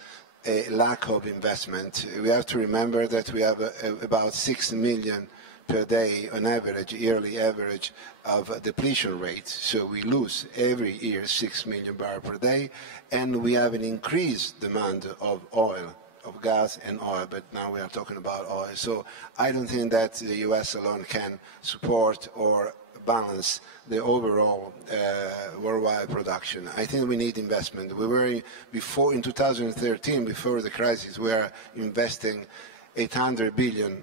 a lack of investment. We have to remember that we have about 6 million per day on average, yearly average of depletion rate. So we lose every year 6 million barrels per day, and we have an increased demand of oil, of gas and oil, but now we are talking about oil. So I don't think that the US alone can support or balance the overall worldwide production. I think we need investment. We were in 2013, before the crisis, we were investing $800 billion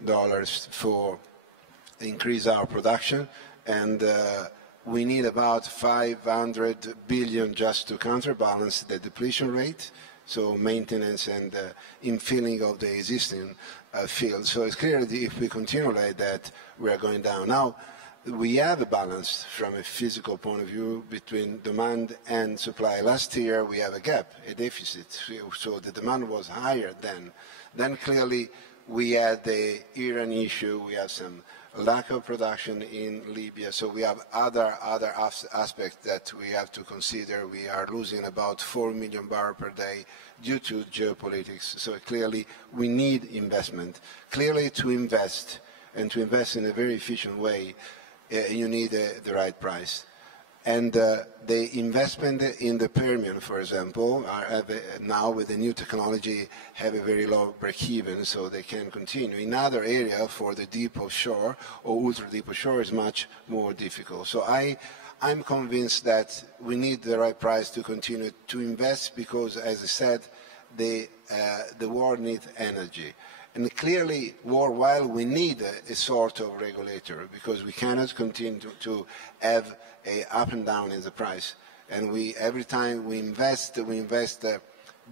for increase our production, and we need about 500 billion just to counterbalance the depletion rate, so maintenance and infilling of the existing field. So it's clear that if we continue like that, we are going down. Now, we have a balance from a physical point of view between demand and supply. Last year, we have a gap, a deficit, so the demand was higher then. Then clearly, We had the Iran issue. We have some lack of production in Libya. So we have other aspects that we have to consider. We are losing about 4 million barrels per day due to geopolitics. So clearly we need investment. Clearly to invest, and to invest in a very efficient way, you need the right price. And the investment in the Permian, for example, now with the new technology have a very low break-even, so they can continue. In other areas, for the deep offshore or ultra-deep offshore, is much more difficult. So I'm convinced that we need the right price to continue to invest because, as I said, the world needs energy. And clearly, worldwide, we need a sort of regulator because we cannot continue to have a up and down in the price. And every time we invest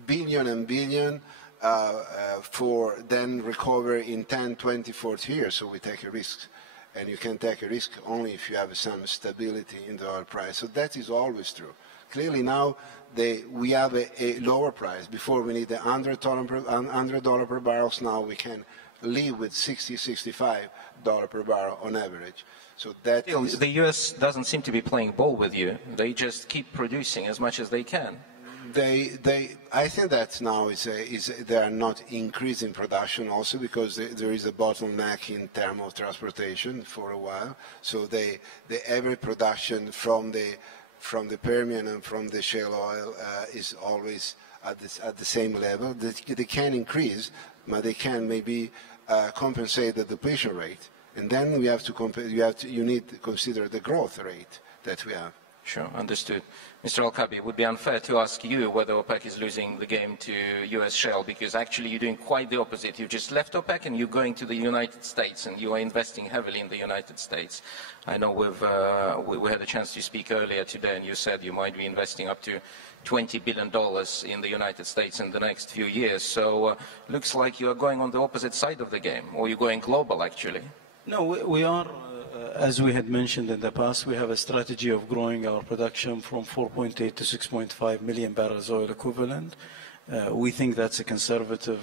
billion and billion for then recover in 10, 20, 40 years. So we take a risk. And you can take a risk only if you have some stability in the oil price. So that is always true. Clearly now we have a lower price. Before we need $100 per barrel. Now we can live with $60, $65 per barrel on average. So that is... The U.S. doesn't seem to be playing ball with you. They just keep producing as much as they can. I think that now they are not increasing production also because there is a bottleneck in terms of transportation for a while. So the average production from the Permian and from the shale oil is always at the same level. They can increase, but they can maybe compensate the depletion rate. And then we have to you need to consider the growth rate that we have. Sure, understood. Mr. Al-Kabi, it would be unfair to ask you whether OPEC is losing the game to U.S. shale, because actually you're doing quite the opposite. You just left OPEC and you're going to the United States, and you are investing heavily in the United States. I know we had a chance to speak earlier today, and you said you might be investing up to $20 billion in the United States in the next few years. So looks like you are going on the opposite side of the game, or you're going global, actually. No, we are, as we had mentioned in the past, we have a strategy of growing our production from 4.8 to 6.5 million barrels oil equivalent. We think that's a conservative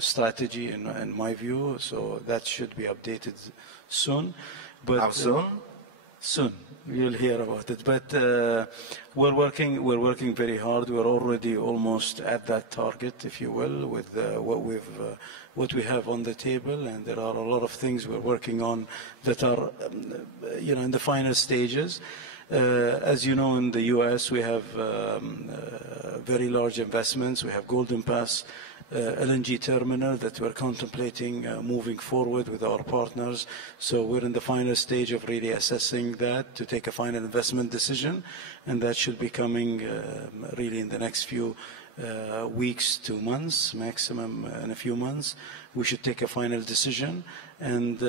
strategy in my view, so that should be updated soon. But, how soon? Soon. You'll hear about it. But we're working very hard. We're already almost at that target, if you will, with what we have on the table. And there are a lot of things we're working on that are, in the final stages. As you know, in the U.S., we have very large investments. We have Golden Pass LNG terminal that we're contemplating moving forward with our partners. So we're in the final stage of really assessing that to take a final investment decision, and that should be coming really in the next few weeks to months, maximum in a few months. We should take a final decision, and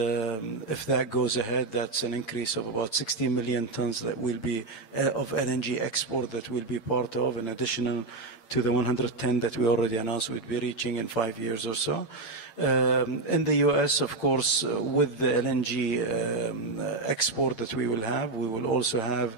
if that goes ahead, that's an increase of about 60 million tons that will be of LNG export that will be part of, in addition to the 110 that we already announced we'd be reaching in 5 years or so. In the U.S., of course, with the LNG export that we will also have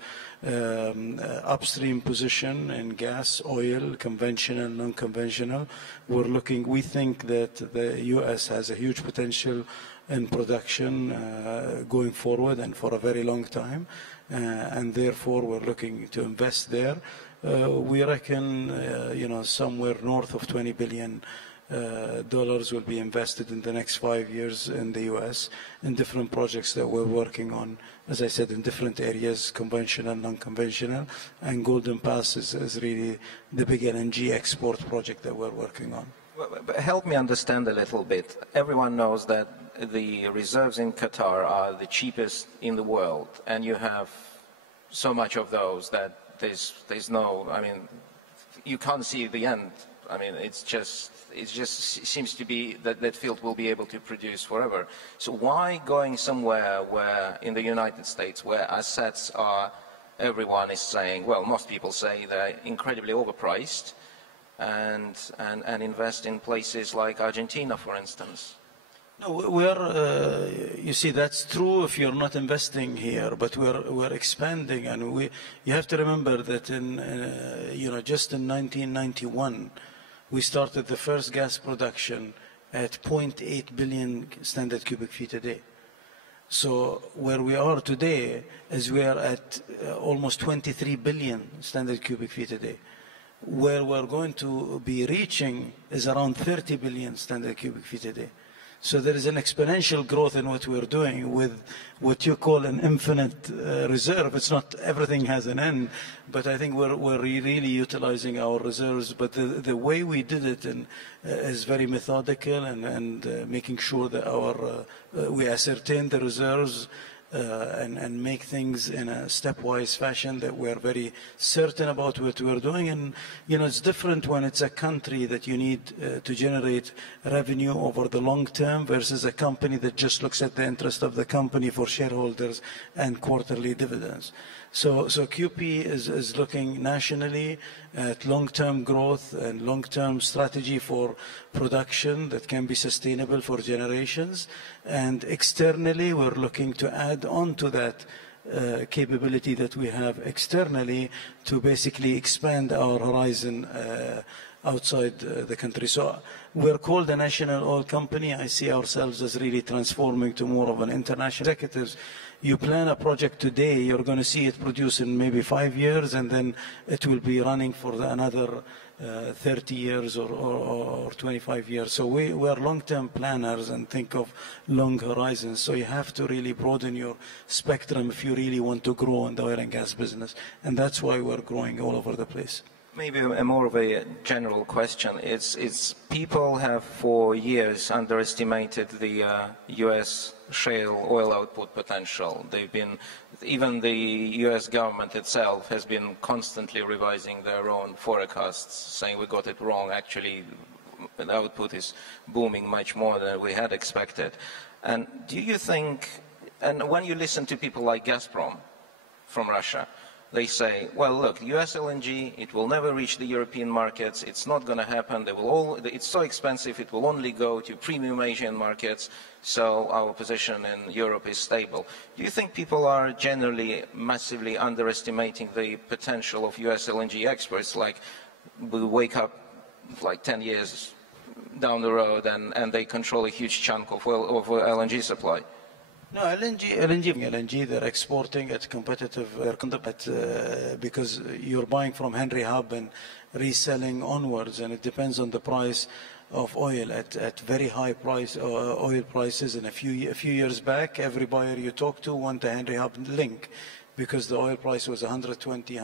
upstream position in gas, oil, conventional, non-conventional. We think that the U.S. has a huge potential in production going forward and for a very long time, and therefore we're looking to invest there. We reckon, somewhere north of $20 billion will be invested in the next 5 years in the U.S. in different projects that we're working on, as I said, in different areas, conventional, non-conventional, and Golden Pass is really the big LNG export project that we're working on. But help me understand a little bit. Everyone knows that the reserves in Qatar are the cheapest in the world, and you have so much of those that there's no, you can't see the end. It just seems to be that field will be able to produce forever. So why going somewhere where, in the United States, where assets are, everyone is saying, well, most people say they're incredibly overpriced, and invest in places like Argentina, for instance? No, you see, that's true if you're not investing here, but we're expanding, and you have to remember that just in 1991, we started the first gas production at 0.8 billion standard cubic feet a day. So where we are today is we are at almost 23 billion standard cubic feet a day. Where we're going to be reaching is around 30 billion standard cubic feet a day. So there is an exponential growth in what we're doing with what you call an infinite reserve. It's not everything has an end, but I think we're really utilizing our reserves. But the way we did it is very methodical and making sure that we ascertain the reserves and make things in a stepwise fashion that we're very certain about what we're doing. And, you know, it's different when it's a country that you need to generate revenue over the long term versus a company that just looks at the interest of the company for shareholders and quarterly dividends. So QP is looking nationally at long-term growth and long-term strategy for production that can be sustainable for generations. And externally, we're looking to add on to that capability that we have externally to basically expand our horizon outside the country. So we're called a national oil company. I see ourselves as really transforming to more of an international executives. You plan a project today, you're going to see it produce in maybe 5 years, and then it will be running for another 30 years or 25 years. So we are long-term planners and think of long horizons. So you have to really broaden your spectrum if you really want to grow in the oil and gas business. And that's why we're growing all over the place. Maybe a more of a general question. It's people have for years underestimated the U.S. shale oil output potential. Even the U.S. government itself has been constantly revising their own forecasts, saying we got it wrong. Actually, the output is booming much more than we had expected. And do you think, and when you listen to people like Gazprom from Russia, they say, well, look, US LNG, it will never reach the European markets. It's not going to happen. It's so expensive, it will only go to premium Asian markets. So our position in Europe is stable. Do you think people are generally massively underestimating the potential of US LNG exports? Like, we wake up like 10 years down the road and they control a huge chunk of LNG supply. No, LNG, they're exporting at competitive, because you're buying from Henry Hub and reselling onwards, and it depends on the price of oil at very high oil prices. And a few years back, every buyer you talk to want a Henry Hub link, because the oil price was $120,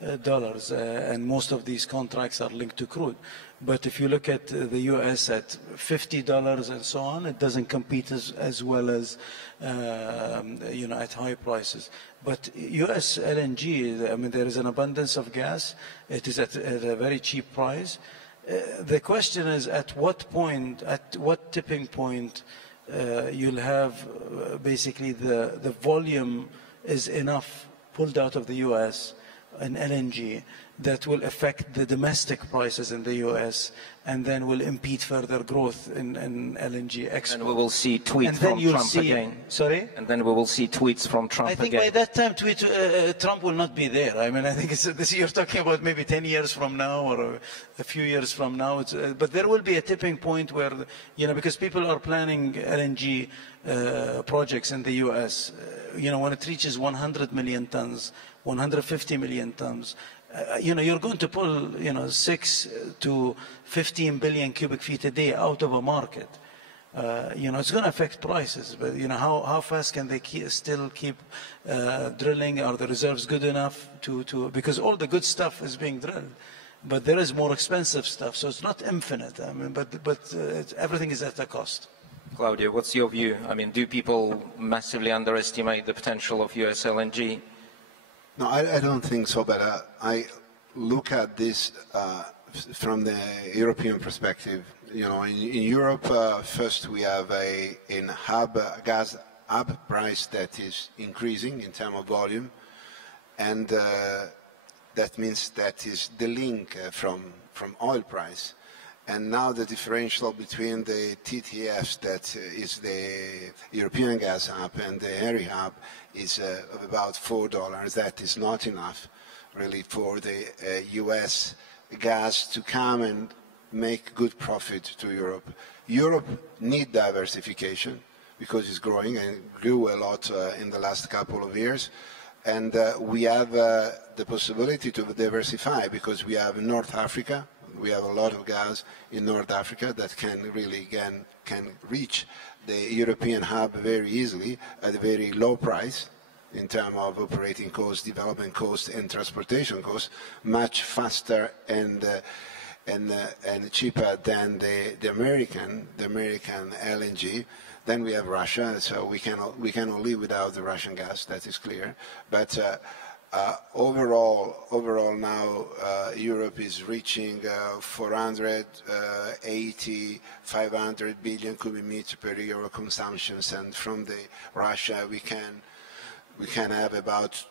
$100, and most of these contracts are linked to crude. But if you look at the U.S. at $50 and so on, it doesn't compete as well as, at high prices. But U.S. LNG, I mean, there is an abundance of gas. It is at a very cheap price. The question is, at what tipping point you'll have basically the volume is enough pulled out of the U.S. in LNG that will affect the domestic prices in the U.S. and then will impede further growth in LNG export. And we will see tweets from Trump again. Sorry? And then we will see tweets from Trump again. I think by that time Trump will not be there. I mean, I think you're talking about maybe 10 years from now or a few years from now. But there will be a tipping point where, because people are planning LNG projects in the U.S., when it reaches 100 million tons, 150 million tons, you're going to pull, 6 to 15 billion cubic feet a day out of a market. It's going to affect prices, but how fast can they still keep drilling? Are the reserves good enough because all the good stuff is being drilled, but there is more expensive stuff, so it's not infinite. I mean, but everything is at a cost. Claudio, what's your view? I mean, do people massively underestimate the potential of US LNG? No, I don't think so, but I look at this from the European perspective. In Europe, first we have a gas hub price that is increasing in terms of volume, and that means that is the link from oil price. And now the differential between the TTFs, that is the European gas hub, and the Henry Hub is of about $4. That is not enough, really, for the U.S. gas to come and make good profit to Europe. Europe need diversification because it's growing and grew a lot in the last couple of years. And we have the possibility to diversify because we have North Africa. We have a lot of gas in North Africa that can really can reach the European hub very easily at a very low price in terms of operating costs, development costs, and transportation costs, much faster and cheaper than the American LNG. Then we have Russia, so we cannot live without the Russian gas. That is clear. But overall now Europe is reaching 480, 500 billion cubic meters per year of consumptions, and from the Russia we can have about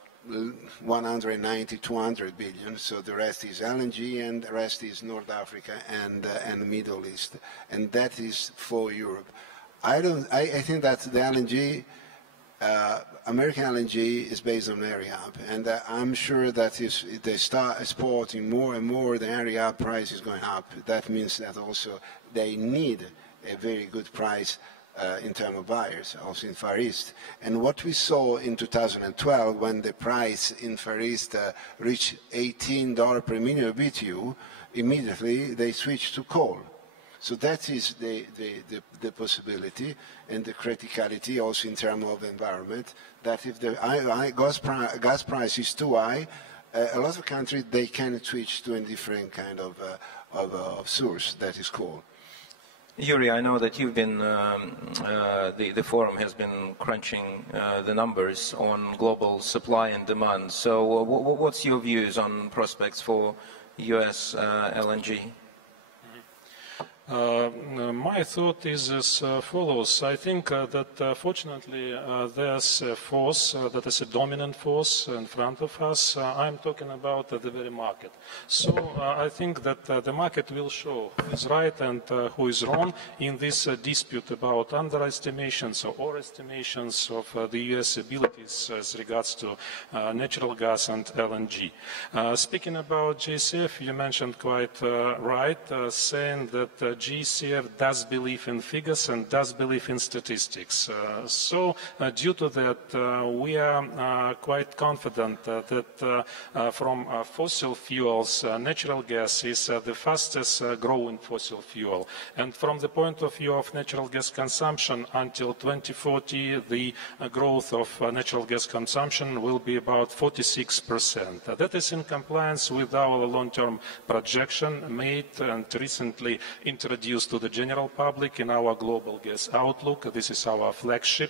190, 200 billion. So the rest is LNG, and the rest is North Africa and the Middle East, and that is for Europe. I think that the LNG. American LNG is based on area hub, and I'm sure that if they start exporting more and more, the area hub price is going up. That means that also they need a very good price in terms of buyers, also in Far East. And what we saw in 2012, when the price in Far East reached $18 per million BTU, immediately they switched to coal. So that is the possibility and the criticality also in terms of environment, that if the gas price is too high, a lot of countries, they can switch to a different kind of source, that is coal. Yuri, I know that you've been, the forum has been crunching the numbers on global supply and demand. So what's your views on prospects for US LNG? My thought is as follows. I think that fortunately there's a force that is a dominant force in front of us. I'm talking about the very market. So I think that the market will show who is right and who is wrong in this dispute about underestimations or overestimations of the US abilities as regards to natural gas and LNG. Speaking about GCF, you mentioned quite right, saying that GCF does believe in figures and does believe in statistics. So due to that, we are quite confident that from fossil fuels, natural gas is the fastest growing fossil fuel. And from the point of view of natural gas consumption, until 2040, the growth of natural gas consumption will be about 46%. That is in compliance with our long-term projection made and recently introduced to the general public in our global gas outlook. This is our flagship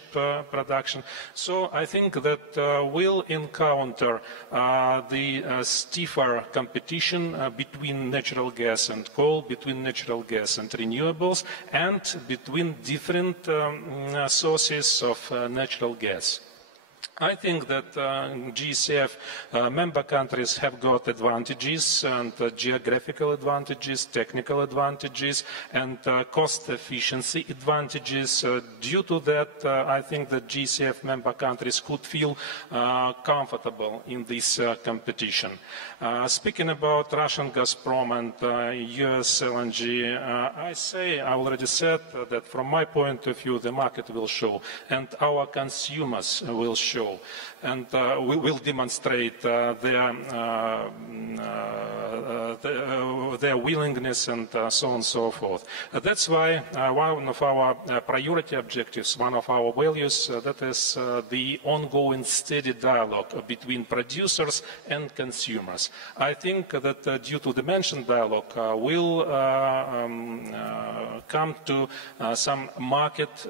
production. So I think that we'll encounter the stiffer competition between natural gas and coal, between natural gas and renewables, and between different sources of natural gas. I think that GCF member countries have got advantages and geographical advantages, technical advantages, and cost efficiency advantages. Due to that, I think that GCF member countries could feel comfortable in this competition. Speaking about Russian Gazprom and US LNG, I already said that from my point of view, the market will show, and our consumers will show. And we will demonstrate their willingness and so on and so forth. That's why one of our priority objectives, one of our values, that is the ongoing steady dialogue between producers and consumers. I think that due to the mentioned dialogue, we'll come to some market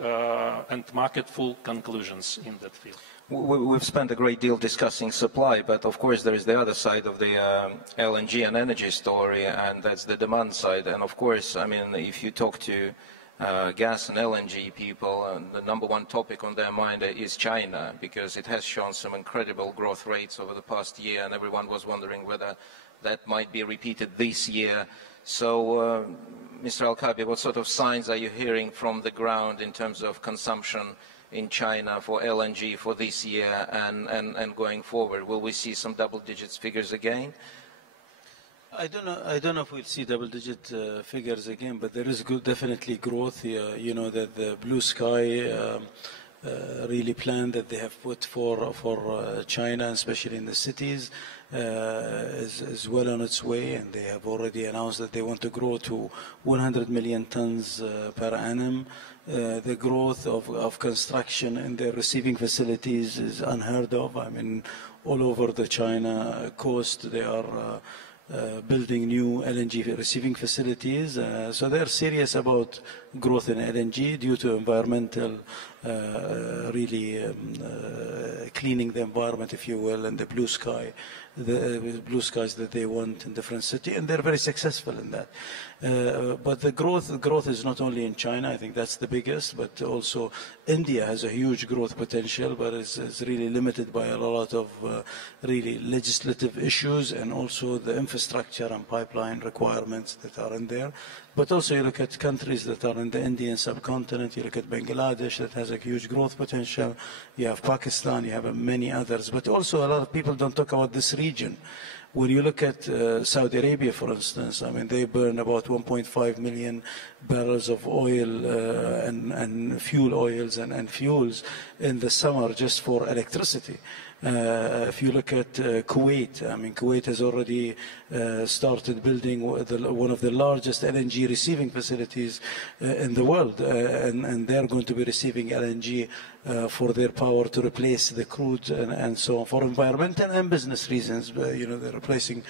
and marketful conclusions in that field. We've spent a great deal discussing supply, but of course there is the other side of the LNG and energy story, and that's the demand side. And of course, I mean, if you talk to gas and LNG people, the number one topic on their mind is China, because it has shown some incredible growth rates over the past year, and everyone was wondering whether that might be repeated this year. So, Mr. Al-Kaabi, what sort of signs are you hearing from the ground in terms of consumption in China for LNG for this year and going forward? Will we see some double digits figures again? I don't know if we'll see double-digit figures again, but there is definitely growth here. You know that the Blue Sky really plan that they have put for China, especially in the cities, is well on its way, and they have already announced that they want to grow to 100 million tons per annum. The growth of construction in their receiving facilities is unheard of. I mean, all over the China coast, they are building new LNG receiving facilities. So they're serious about growth in LNG due to environmental, really cleaning the environment, if you will, and the blue sky, the blue skies that they want in different cities, and they're very successful in that. But the growth is not only in China. I think that's the biggest, but also India has a huge growth potential, but is really limited by a lot of really legislative issues and also the infrastructure and pipeline requirements that are in there. But also you look at countries that are in the Indian subcontinent, you look at Bangladesh that has a huge growth potential, you have Pakistan, you have many others. But also a lot of people don't talk about this region. When you look at Saudi Arabia, for instance, I mean, they burn about 1.5 million barrels of oil and fuel oils and fuels in the summer just for electricity. If you look at Kuwait, I mean, Kuwait has already started building one of the largest LNG receiving facilities in the world, and they're going to be receiving LNG for their power to replace the crude and so on, for environmental and business reasons. You know, they're replacing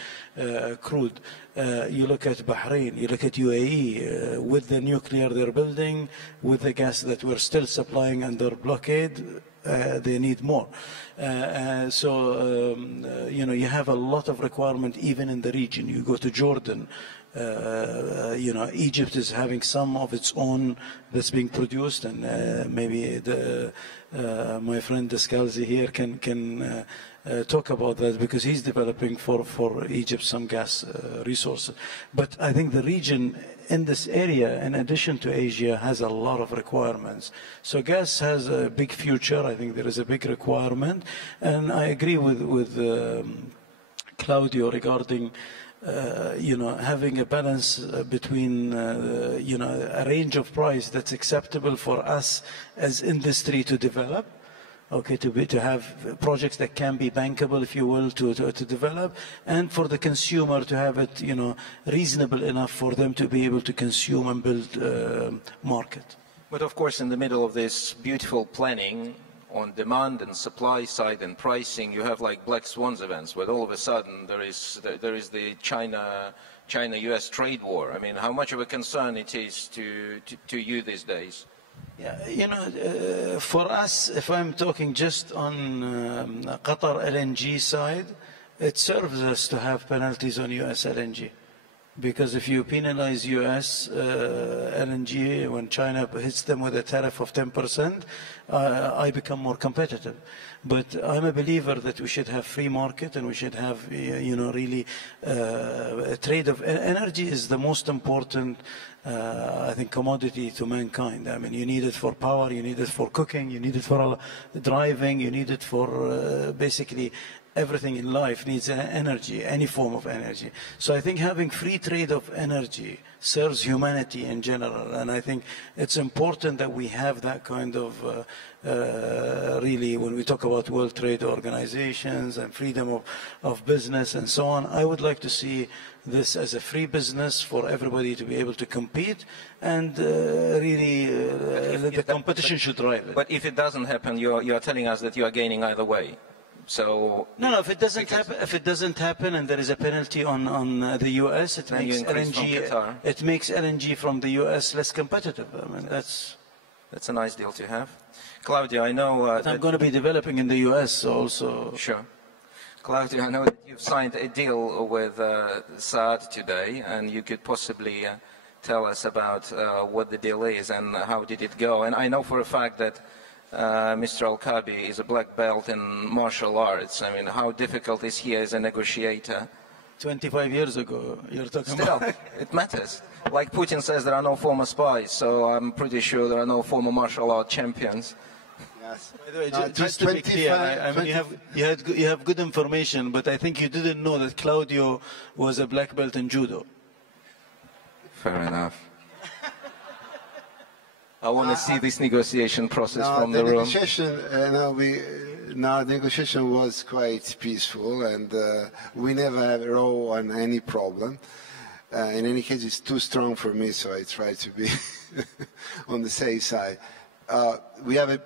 crude. You look at Bahrain, you look at UAE, with the nuclear they're building, with the gas that we're still supplying under blockade, they need more. You know, you have a lot of requirement even in the region. You go to Jordan, you know, Egypt is having some of its own that's being produced, and maybe my friend Descalzi here can talk about that, because he's developing for Egypt some gas resources. But I think the region in this area, in addition to Asia, has a lot of requirements. So gas has a big future. I think there is a big requirement. And I agree with Claudio regarding you know, having a balance between, you know, a range of price that's acceptable for us as industry to develop. Okay, to have projects that can be bankable, if you will, to develop, and for the consumer to have it, you know, reasonable enough for them to be able to consume and build market. But of course, in the middle of this beautiful planning on demand and supply side and pricing, you have like black swans events, where all of a sudden there is the China-US trade war. I mean, how much of a concern it is to you these days? Yeah, you know, for us, if I'm talking just on Qatar LNG side, it serves us to have penalties on US LNG. Because if you penalize US LNG, when China hits them with a tariff of 10%, I become more competitive. But I'm a believer that we should have free market, and we should have, you know, really a trade of energy is the most important, I think, commodity to mankind. I mean, you need it for power, you need it for cooking, you need it for driving, you need it for basically everything in life needs energy, any form of energy. So I think having free trade of energy serves humanity in general, and I think it's important that we have that kind of really, when we talk about World Trade Organizations and freedom of business and so on, I would like to see this as a free business for everybody to be able to compete, and really the competition should drive it. But if it doesn't happen, you are telling us that you are gaining either way. So no, if it doesn't happen, and there is a penalty on the US, it makes LNG. It makes LNG from the US less competitive. I mean, that's a nice deal to have. Claudio, I know I'm going to be developing in the US also. Sure. Claudio, I know that you've signed a deal with Saad today, and you could possibly tell us about what the deal is and how did it go. And I know for a fact that Mr. Al-Kabi is a black belt in martial arts. I mean, how difficult is he as a negotiator? 25 years ago, you're talking Still, about. it matters. Like Putin says, there are no former spies, so I'm pretty sure there are no former martial art champions. Yeah, Yes. By the way, No, just to be clear, I mean, you have good information, but I think you didn't know that Claudio was a black belt in judo. Fair enough. I want to see this negotiation process from the room. The negotiation was quite peaceful, and we never had a row on any problem. In any case, it's too strong for me, so I try to be on the safe side. We have a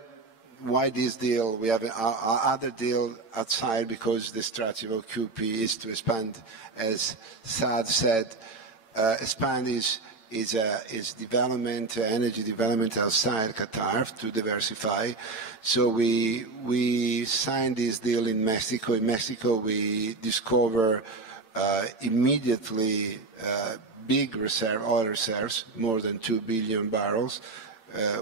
this deal. We have other deal outside because the strategy of QP is to expand, as Saad said, expand is development, energy development outside Qatar to diversify. So we signed this deal in Mexico. In Mexico, we discover immediately big oil reserves, more than 2 billion barrels,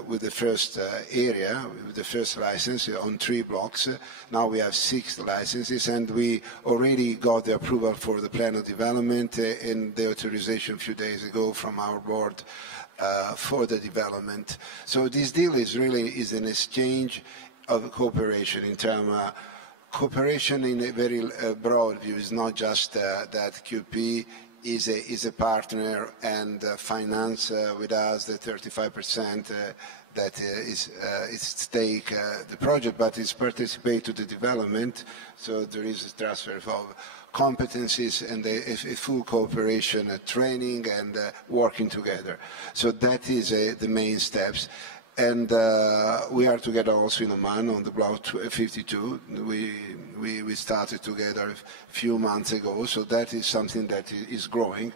with the first area, with the first license on 3 blocks. Now we have 6 licenses, and we already got the approval for the plan of development and the authorization a few days ago from our board for the development. So this deal is an exchange of cooperation in terms of cooperation in a very broad view. It's not just that QP is a partner and finance with us the 35% that is stake the project, but it's participate to the development. So there is a transfer of competencies and a full cooperation, training and working together. So that is the main steps. And we are together also in Oman on the Block 52. We started together a few months ago, so that is something that is growing,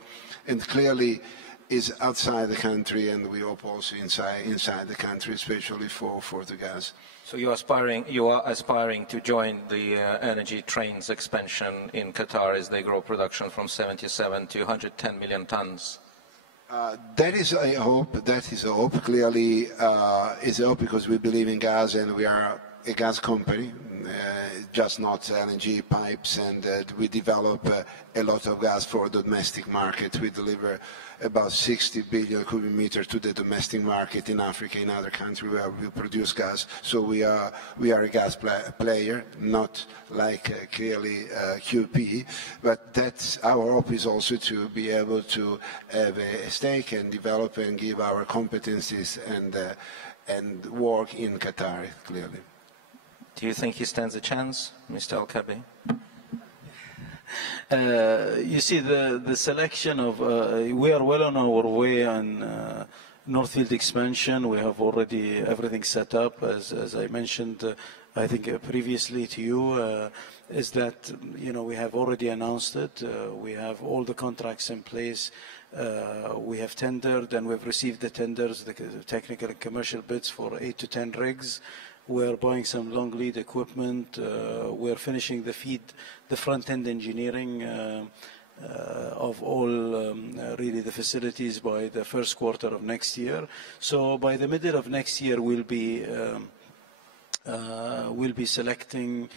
and clearly is outside the country, and we hope also inside the country, especially for the gas. So you are aspiring to join the energy trains expansion in Qatar as they grow production from 77 to 110 million tons. That is a hope. That is a hope. Clearly, is a hope because we believe in gas, and we are a gas company, just not LNG pipes, and we develop a lot of gas for the domestic market. We deliver about 60 billion cubic meters to the domestic market in Africa, in other countries where we produce gas. So we are a gas player, not like clearly QP, but that's our hope is also to be able to have a stake and develop and give our competencies and work in Qatar, clearly. Do you think he stands a chance, Mr. Al-Kabi? You see, the selection of, we are well on our way on North Field expansion. We have already everything set up, as I mentioned, I think previously to you, is that, we have already announced it. We have all the contracts in place. We have tendered, and we've received the tenders, the technical and commercial bids for 8 to 10 rigs. We're buying some long lead equipment. We're finishing the front-end engineering of all really the facilities by the first quarter of next year. So by the middle of next year, we'll be selecting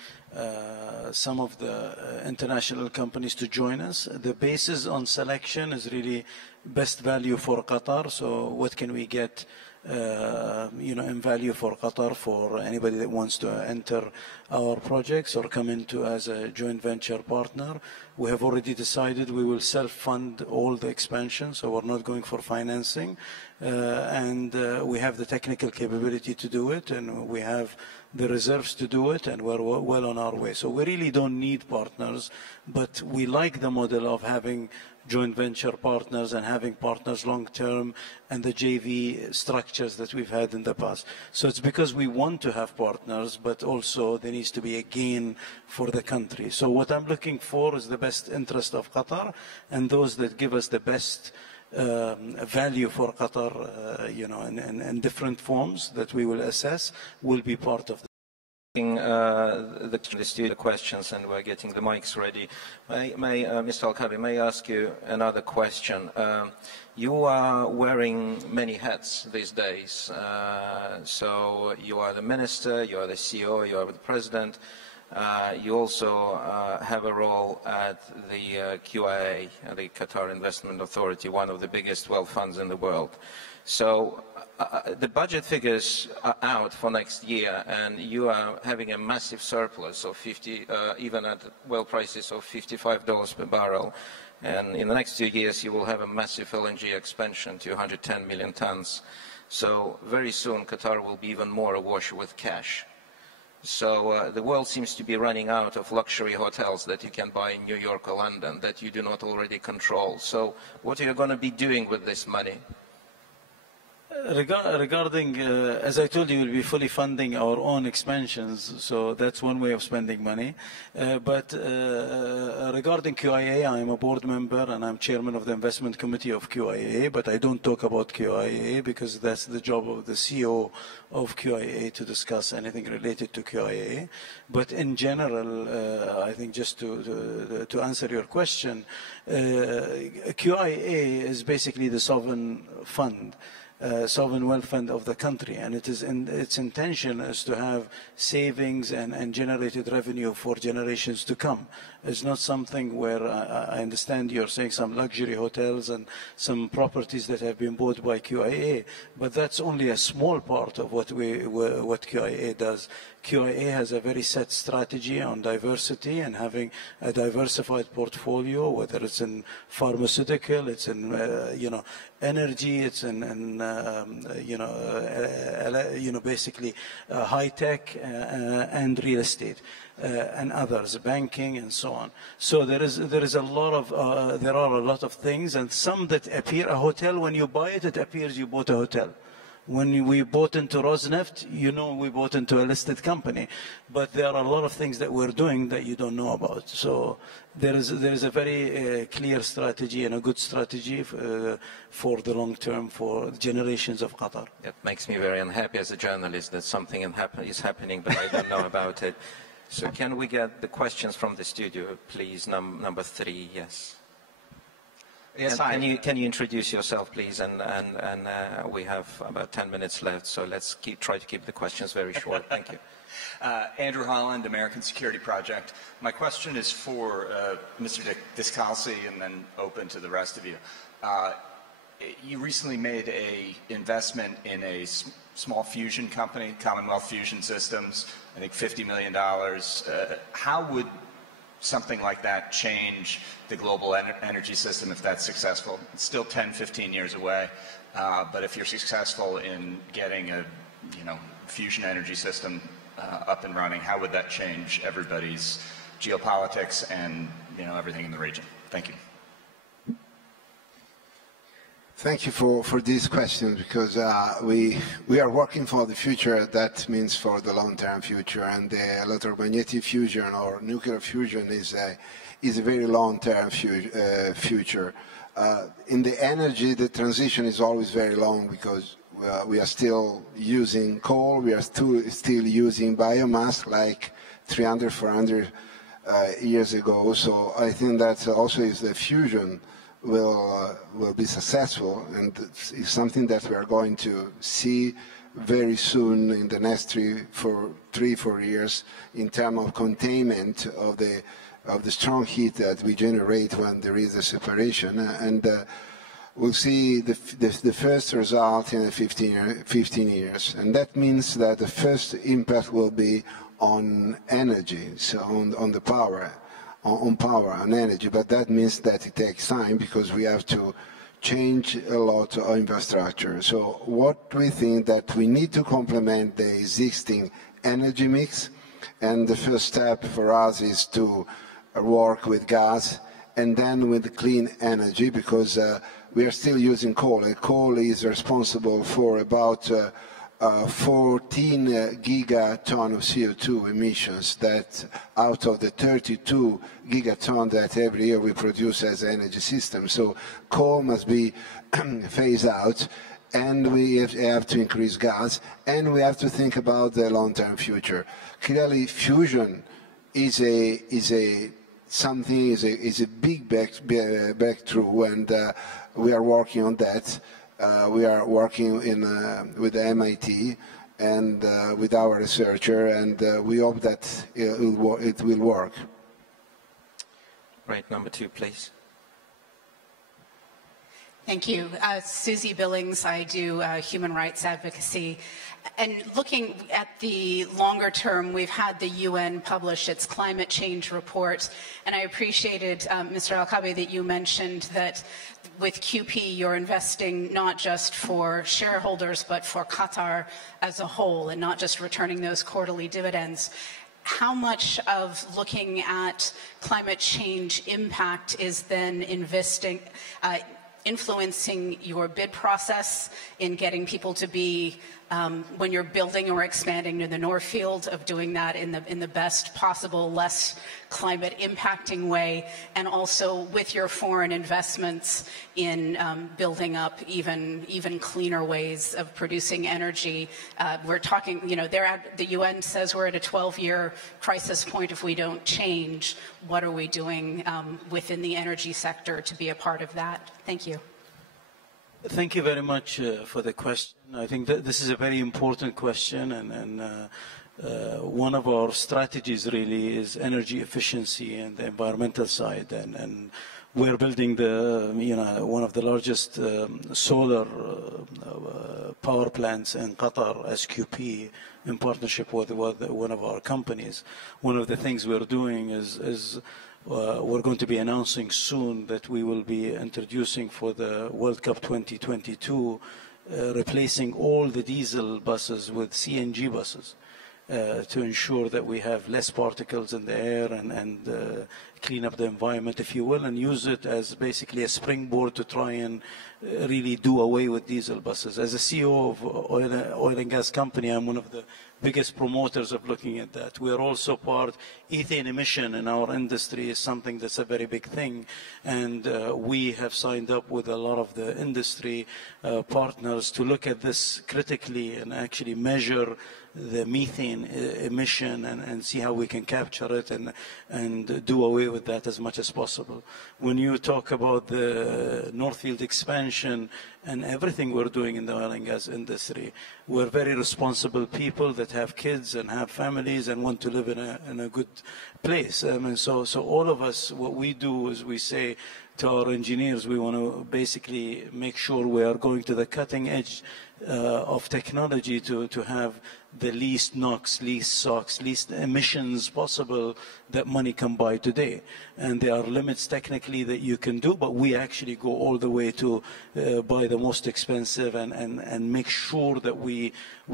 some of the international companies to join us. The basis on selection is really best value for Qatar. So what can we get in value for Qatar for anybody that wants to enter our projects or come into as a joint venture partner. We have already decided we will self-fund all the expansion, so we're not going for financing. And we have the technical capability to do it, and we have the reserves to do it, and we're well on our way. So we really don't need partners, but we like the model of having joint venture partners and having partners long-term and the JV structures that we've had in the past. So it's because we want to have partners, but also there needs to be a gain for the country. So what I'm looking for is the best interest of Qatar, and those that give us the best value for Qatar, in different forms that we will assess, will be part of the studio questions, and we're getting the mics ready. Mr. Al-Kabi, may I ask you another question? You are wearing many hats these days. So you are the minister, you are the CEO, you are the president. You also have a role at the QIA, the Qatar Investment Authority, one of the biggest wealth funds in the world. So the budget figures are out for next year, and you are having a massive surplus of 50, even at oil prices of $55 per barrel. And in the next 2 years, you will have a massive LNG expansion to 110 million tons. So very soon, Qatar will be even more awash with cash. So the world seems to be running out of luxury hotels that you can buy in New York or London that you do not already control. So what are you going to be doing with this money? Regarding, as I told you, we'll be fully funding our own expansions, so that's one way of spending money. But regarding QIA, I'm a board member and I'm chairman of the investment committee of QIA, but I don't talk about QIA because that's the job of the CEO of QIA to discuss anything related to QIA. But in general, I think just to answer your question, QIA is basically the sovereign fund. Sovereign wealth fund of the country, and its intention is to have savings and generated revenue for generations to come. It's not something where I understand you're saying some luxury hotels and some properties that have been bought by QIA, but that's only a small part of what QIA does. QIA has a very set strategy on diversity and having a diversified portfolio, whether it's in pharmaceutical, it's in energy, it's in basically high tech and real estate. And others, banking and so on. So there are a lot of things, and some that appear a hotel. When you buy it, it appears you bought a hotel. When we bought into Rosneft, we bought into a listed company. But there are a lot of things that we're doing that you don't know about. So there is a very clear strategy and a good strategy for the long term, for generations of Qatar. It makes me very unhappy as a journalist that something is happening, but I don't know about it. So can we get the questions from the studio, please? Number 3, yes. Yes, can you introduce yourself, please? And we have about 10 minutes left, so let's try to keep the questions very short. Thank you. Andrew Holland, American Security Project. My question is for Mr. Discalci and then open to the rest of you. You recently made an investment in a small fusion company, Commonwealth Fusion Systems, I think $50 million. How would something like that change the global energy system if that's successful? It's still 10, 15 years away, but if you're successful in getting a fusion energy system up and running, how would that change everybody's geopolitics and everything in the region? Thank you. Thank you for this question, because we are working for the future. That means for the long-term future, and the electromagnetic fusion or nuclear fusion is a very long-term future. In the energy, the transition is always very long because we are still using coal. We are still using biomass like 300, 400 years ago. So I think that also is the fusion will be successful, and it's something that we are going to see very soon in the next 3-4 years in terms of containment of the strong heat that we generate when there is a separation, and we'll see the first result in 15 years, and that means that the first impact will be on energy, so on the power. On power and energy, but that means that it takes time because we have to change a lot of infrastructure. So what we think that we need to complement the existing energy mix, and the first step for us is to work with gas and then with clean energy, because we are still using coal, and coal is responsible for about 14 gigaton of CO2 emissions, that out of the 32 gigaton that every year we produce as an energy system. So coal must be phased out, and we have to increase gas, and we have to think about the long-term future. Clearly, fusion is a big breakthrough, and we are working on that. We are working with the MIT and with our researcher, and we hope that it will work. Right, number 2, please. Thank you. Susie Billings, I do human rights advocacy. And looking at the longer term, we've had the UN publish its climate change report, and I appreciated, Mr. Al-Kabi, that you mentioned that with QP you're investing not just for shareholders but for Qatar as a whole and not just returning those quarterly dividends. How much of looking at climate change impact is then influencing your bid process in getting people to be, when you're building or expanding in the North Field, of doing that in the best possible, less climate impacting way, and also with your foreign investments in building up even cleaner ways of producing energy? We're talking, you know, the UN says we're at a 12-year crisis point if we don't change. What are we doing within the energy sector to be a part of that? Thank you. Thank you very much for the question. I think that this is a very important question, and one of our strategies really is energy efficiency and the environmental side, and we're building one of the largest solar power plants in Qatar, SQP, in partnership with one of our companies. One of the things we're doing is we're going to be announcing soon that we will be introducing for the World Cup 2022 replacing all the diesel buses with CNG buses to ensure that we have less particles in the air and clean up the environment, if you will, and use it as basically a springboard to try and really do away with diesel buses. As a CEO of oil and gas company, I'm one of the biggest promoters of looking at that. We are also part, ethane emission in our industry is something that's a very big thing, and we have signed up with a lot of the industry partners to look at this critically and actually measure the methane emission and see how we can capture it and do away with that as much as possible. When you talk about the Northfield expansion and everything we're doing in the oil and gas industry, we're very responsible people that have kids and have families and want to live in a good place. So all of us, what we do is we say to our engineers, we want to basically make sure we are going to the cutting edge of technology to have the least NOx, least SOx, least emissions possible that money can buy today. And there are limits technically that you can do, but we actually go all the way to buy the most expensive and make sure that we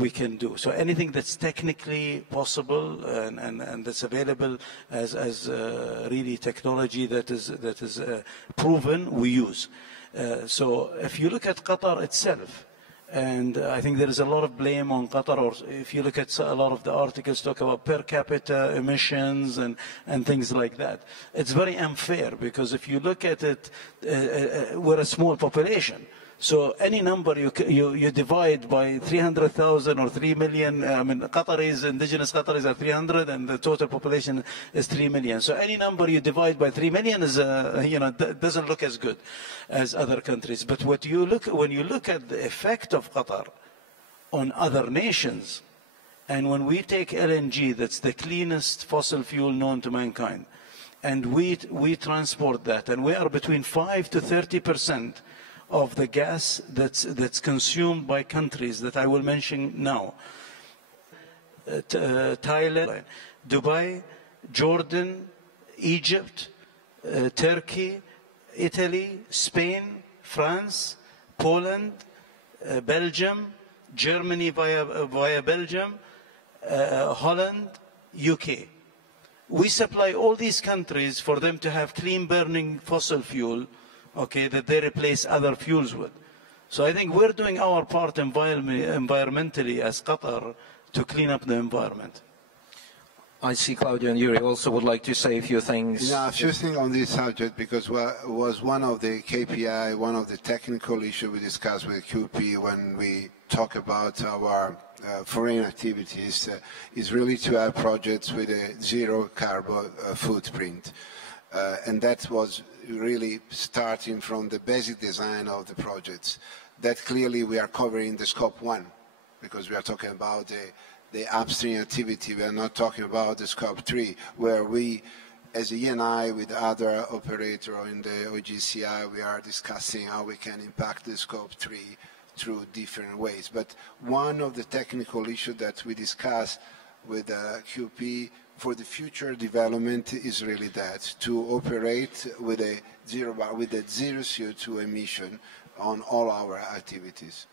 can do. So anything that's technically possible and that's available as really technology that is proven, we use. So if you look at Qatar itself, and I think there is a lot of blame on Qatar, or if you look at a lot of the articles talk about per capita emissions and things like that. It's very unfair because if you look at it, we're a small population. So any number you divide by 300,000 or 3 million, I mean, Qataris, indigenous Qataris are 300 and the total population is 3 million. So any number you divide by 3 million is, doesn't look as good as other countries. But when you look at the effect of Qatar on other nations, and when we take LNG, that's the cleanest fossil fuel known to mankind, and we transport that, and we are between 5 to 30% of the gas that's consumed by countries that I will mention now. Thailand, Dubai, Jordan, Egypt, Turkey, Italy, Spain, France, Poland, Belgium, Germany via Belgium, Holland, UK. We supply all these countries for them to have clean burning fossil fuel, okay, that they replace other fuels with. So I think we're doing our part environmentally as Qatar to clean up the environment. I see Claudio and Yuri also would like to say a few things. Yeah, a few things on this subject, because it was one of the KPI, one of the technical issues we discussed with QP when we talk about our foreign activities, is really to have projects with a zero carbon footprint. And that was really starting from the basic design of the projects. That clearly we are covering the scope 1, because we are talking about the upstream activity. We are not talking about the scope 3, where we as ENI with other operator in the OGCI, we are discussing how we can impact the Scope 3 through different ways. But one of the technical issues that we discuss with QP for the future development is really that, to operate with a zero CO2 emission on all our activities.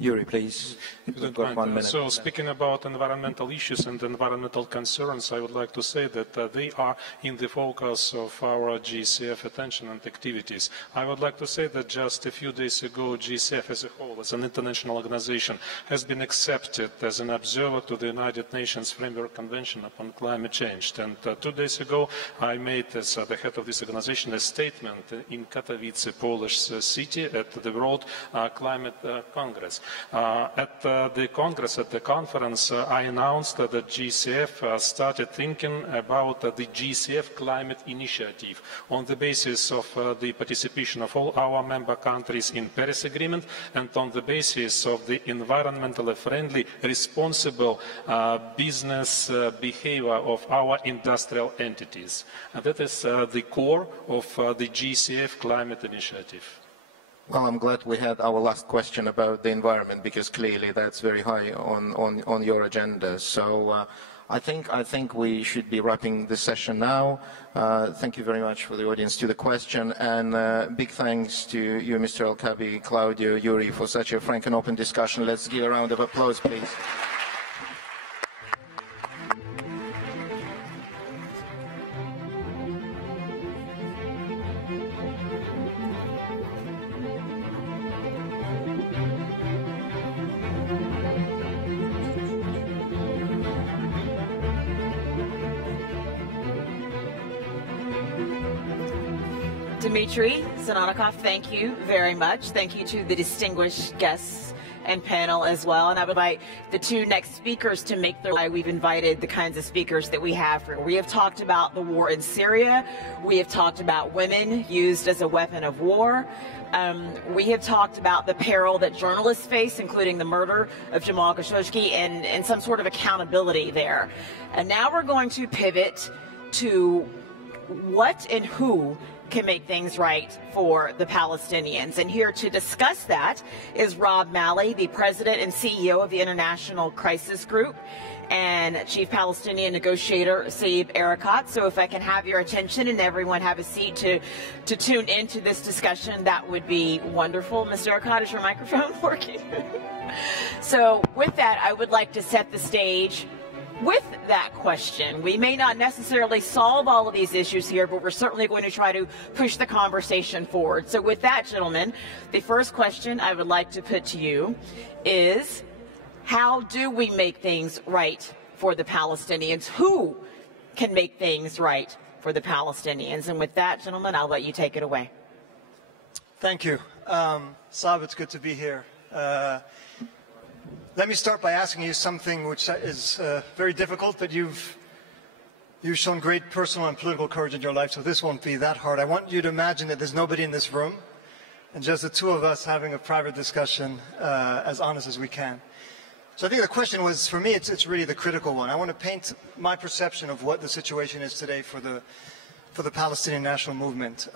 Yuri, please. You've got 1 minute. So speaking about environmental issues and environmental concerns, I would like to say that they are in the focus of our GCF attention and activities. I would like to say that just a few days ago, GCF as a whole, as an international organization, has been accepted as an observer to the United Nations Framework Convention upon Climate Change. And 2 days ago, I made, as the head of this organization, a statement in Katowice, Polish city, at the World Climate Congress. At the Congress, at the conference, I announced that the GCF started thinking about the GCF Climate Initiative on the basis of the participation of all our member countries in Paris Agreement and on the basis of the environmentally friendly, responsible business behavior of our industrial entities. And that is the core of the GCF Climate Initiative. Well, I'm glad we had our last question about the environment, because clearly that's very high on your agenda. So I think we should be wrapping the session now. Thank you very much for the audience to the question, and big thanks to you, Mr. El-Kabi, Claudio, Yuri, for such a frank and open discussion. Let's give a round of applause, please. Dmitry Zananikov, thank you very much. Thank you to the distinguished guests and panel as well. And I would invite the two next speakers to make their way. We've invited the kinds of speakers that we have. We have talked about the war in Syria. We have talked about women used as a weapon of war. We have talked about the peril that journalists face, including the murder of Jamal Khashoggi, and some sort of accountability there. And now we're going to pivot to what and who can make things right for the Palestinians. And here to discuss that is Rob Malley, the president and CEO of the International Crisis Group, and Chief Palestinian Negotiator Saeb Erekat. So if I can have your attention and everyone have a seat to tune into this discussion, that would be wonderful. Mr. Erekat, is your microphone working? So with that, I would like to set the stage with that question. We may not necessarily solve all of these issues here, but we're certainly going to try to push the conversation forward. So with that, gentlemen, the first question I would like to put to you is, how do we make things right for the Palestinians? Who can make things right for the Palestinians? And with that, gentlemen, I'll let you take it away. Thank you. Saeb, it's good to be here. Let me start by asking you something which is very difficult, but you've shown great personal and political courage in your life, so this won't be that hard. I want you to imagine that there's nobody in this room, and just the two of us having a private discussion as honest as we can. So I think the question was, for me, it's really the critical one. I want to paint my perception of what the situation is today for the Palestinian national movement.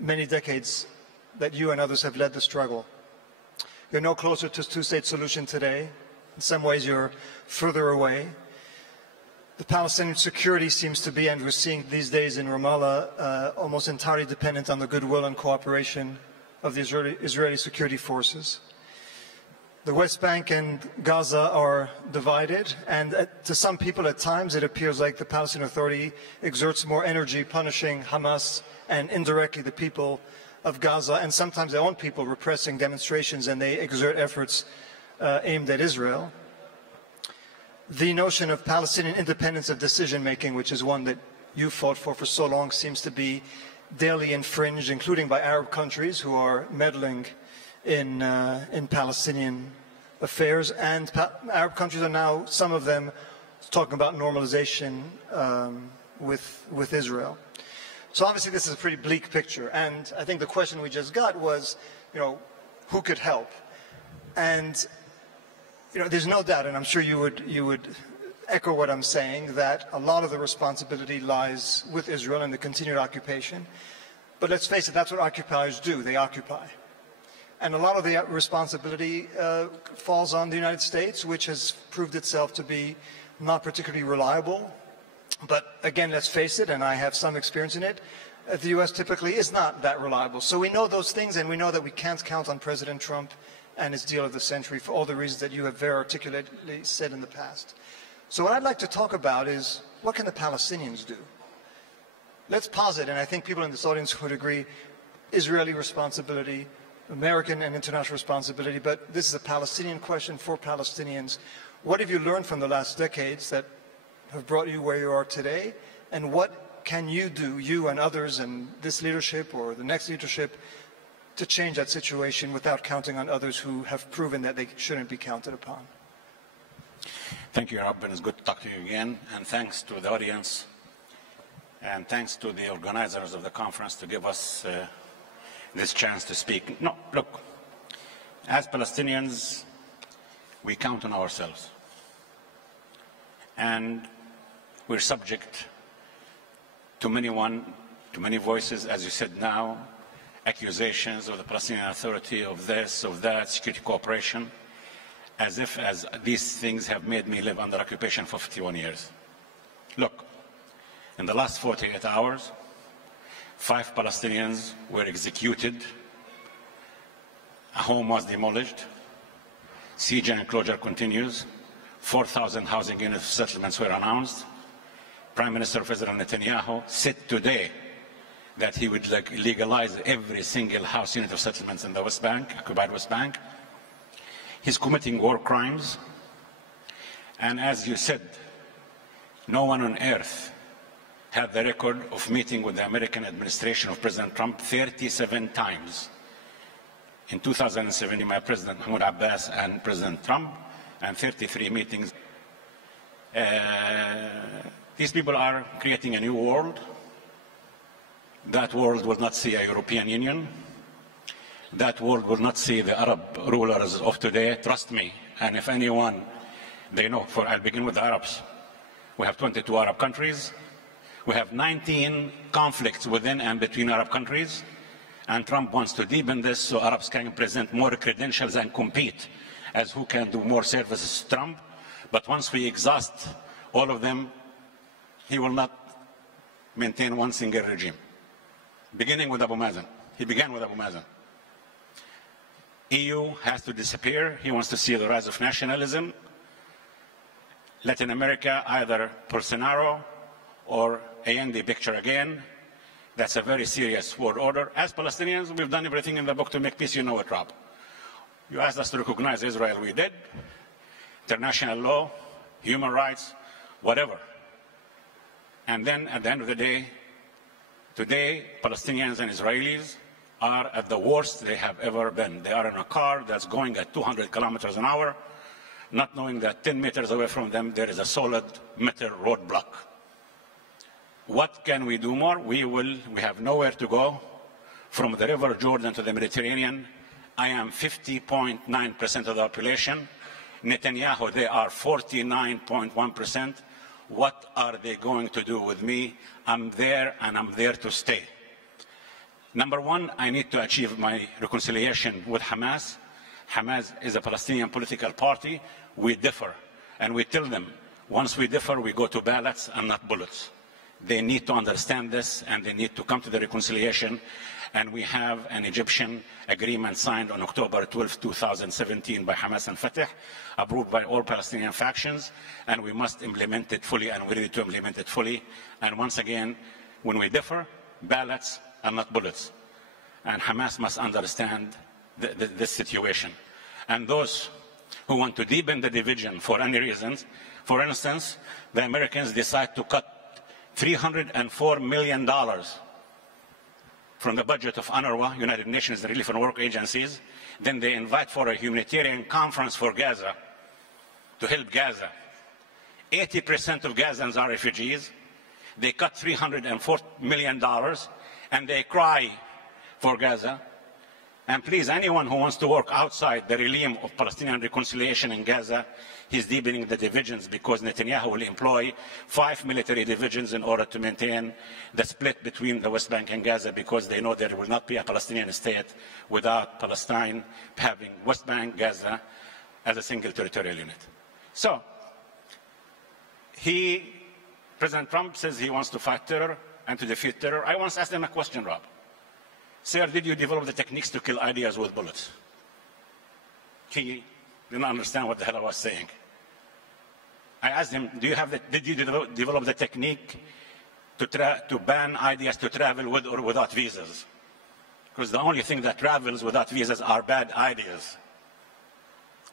Many decades that you and others have led the struggle. You're no closer to a two-state solution today. In some ways, you're further away. The Palestinian security seems to be, and we're seeing these days in Ramallah, almost entirely dependent on the goodwill and cooperation of the Israeli security forces. The West Bank and Gaza are divided, and to some people at times it appears like the Palestinian Authority exerts more energy punishing Hamas and indirectly the people of Gaza, and sometimes their own people repressing demonstrations, and they exert efforts aimed at Israel. The notion of Palestinian independence of decision-making, which is one that you fought for so long, seems to be daily infringed, including by Arab countries who are meddling in Palestinian affairs. And Arab countries are now, some of them, talking about normalization with Israel. So obviously this is a pretty bleak picture, and I think the question we just got was, who could help? And there's no doubt, and I'm sure you would echo what I'm saying, that a lot of the responsibility lies with Israel and the continued occupation. But let's face it, that's what occupiers do. They occupy. And a lot of the responsibility falls on the United States, which has proved itself to be not particularly reliable. But again, let's face it, and I have some experience in it, the U.S. typically is not that reliable. So we know those things, and we know that we can't count on President Trump and his deal of the century for all the reasons that you have very articulately said in the past. So what I'd like to talk about is, what can the Palestinians do? Let's posit, and I think people in this audience would agree, Israeli responsibility, American and international responsibility, but this is a Palestinian question for Palestinians. What have you learned from the last decades that have brought you where you are today? And what can you do, you and others and this leadership or the next leadership, to change that situation without counting on others who have proven that they shouldn't be counted upon? Thank you, Rob, and it's good to talk to you again. And thanks to the audience, and thanks to the organizers of the conference to give us this chance to speak. No, look, as Palestinians, we count on ourselves. And we're subject to many voices, as you said now, accusations of the Palestinian Authority, of this, of that, security cooperation, as if these things have made me live under occupation for 51 years. Look, in the last 48 hours, 5 Palestinians were executed, a home was demolished, siege and enclosure continues, 4,000 housing unit settlements were announced. Prime Minister of Israel Netanyahu said today that he would legalize every single house unit of settlements in the West Bank, occupied West Bank. He's committing war crimes. And as you said, no one on earth had the record of meeting with the American administration of President Trump 37 times. In 2007, my President Mahmoud Abbas and President Trump, and 33 meetings. These people are creating a new world. That world will not see a European Union. That world will not see the Arab rulers of today, trust me. And if anyone, they know, I'll begin with the Arabs. We have 22 Arab countries. We have 19 conflicts within and between Arab countries. And Trump wants to deepen this so Arabs can present more credentials and compete as who can do more services to Trump. But once we exhaust all of them, he will not maintain one single regime. Beginning with Abu Mazen. He began with Abu Mazen. EU has to disappear. He wants to see the rise of nationalism. Latin America, either Bolsonaro or Allende picture again. That's a very serious world order. As Palestinians, we've done everything in the book to make peace. You know it, Rob. You asked us to recognize Israel. We did. International law, human rights, whatever. And then at the end of the day, today, Palestinians and Israelis are at the worst they have ever been. They are in a car that's going at 200 kilometers an hour, not knowing that 10 meters away from them there is a solid metal roadblock. What can we do more? We have nowhere to go. From the River Jordan to the Mediterranean, I am 50.9% of the population. Netanyahu, they are 49.1%. What are they going to do with me? I'm there, and I'm there to stay. Number one, I need to achieve my reconciliation with Hamas. Hamas is a Palestinian political party. We differ, and we tell them, once we differ, we go to ballots and not bullets. They need to understand this, and they need to come to the reconciliation. And we have an Egyptian agreement signed on October 12, 2017 by Hamas and Fatah, approved by all Palestinian factions, and we must implement it fully, and we're ready to implement it fully. And once again, when we differ, ballots and not bullets. And Hamas must understand this situation. And those who want to deepen the division for any reasons, for instance, the Americans decide to cut $304 million from the budget of UNRWA, United Nations Relief and Work Agencies. Then they invite for a humanitarian conference for Gaza to help Gaza. 80% of Gazans are refugees. They cut $304 million, and they cry for Gaza. And please, anyone who wants to work outside the realm of Palestinian reconciliation in Gaza, he's deepening the divisions because Netanyahu will employ 5 military divisions in order to maintain the split between the West Bank and Gaza, because they know there will not be a Palestinian state without Palestine having West Bank, Gaza as a single territorial unit. So, President Trump says he wants to fight terror and to defeat terror. I once asked him a question, Rob. Sir, did you develop the techniques to kill ideas with bullets? He didn't understand what the hell I was saying. I asked him, did you develop the technique to ban ideas to travel with or without visas? Because the only thing that travels without visas are bad ideas.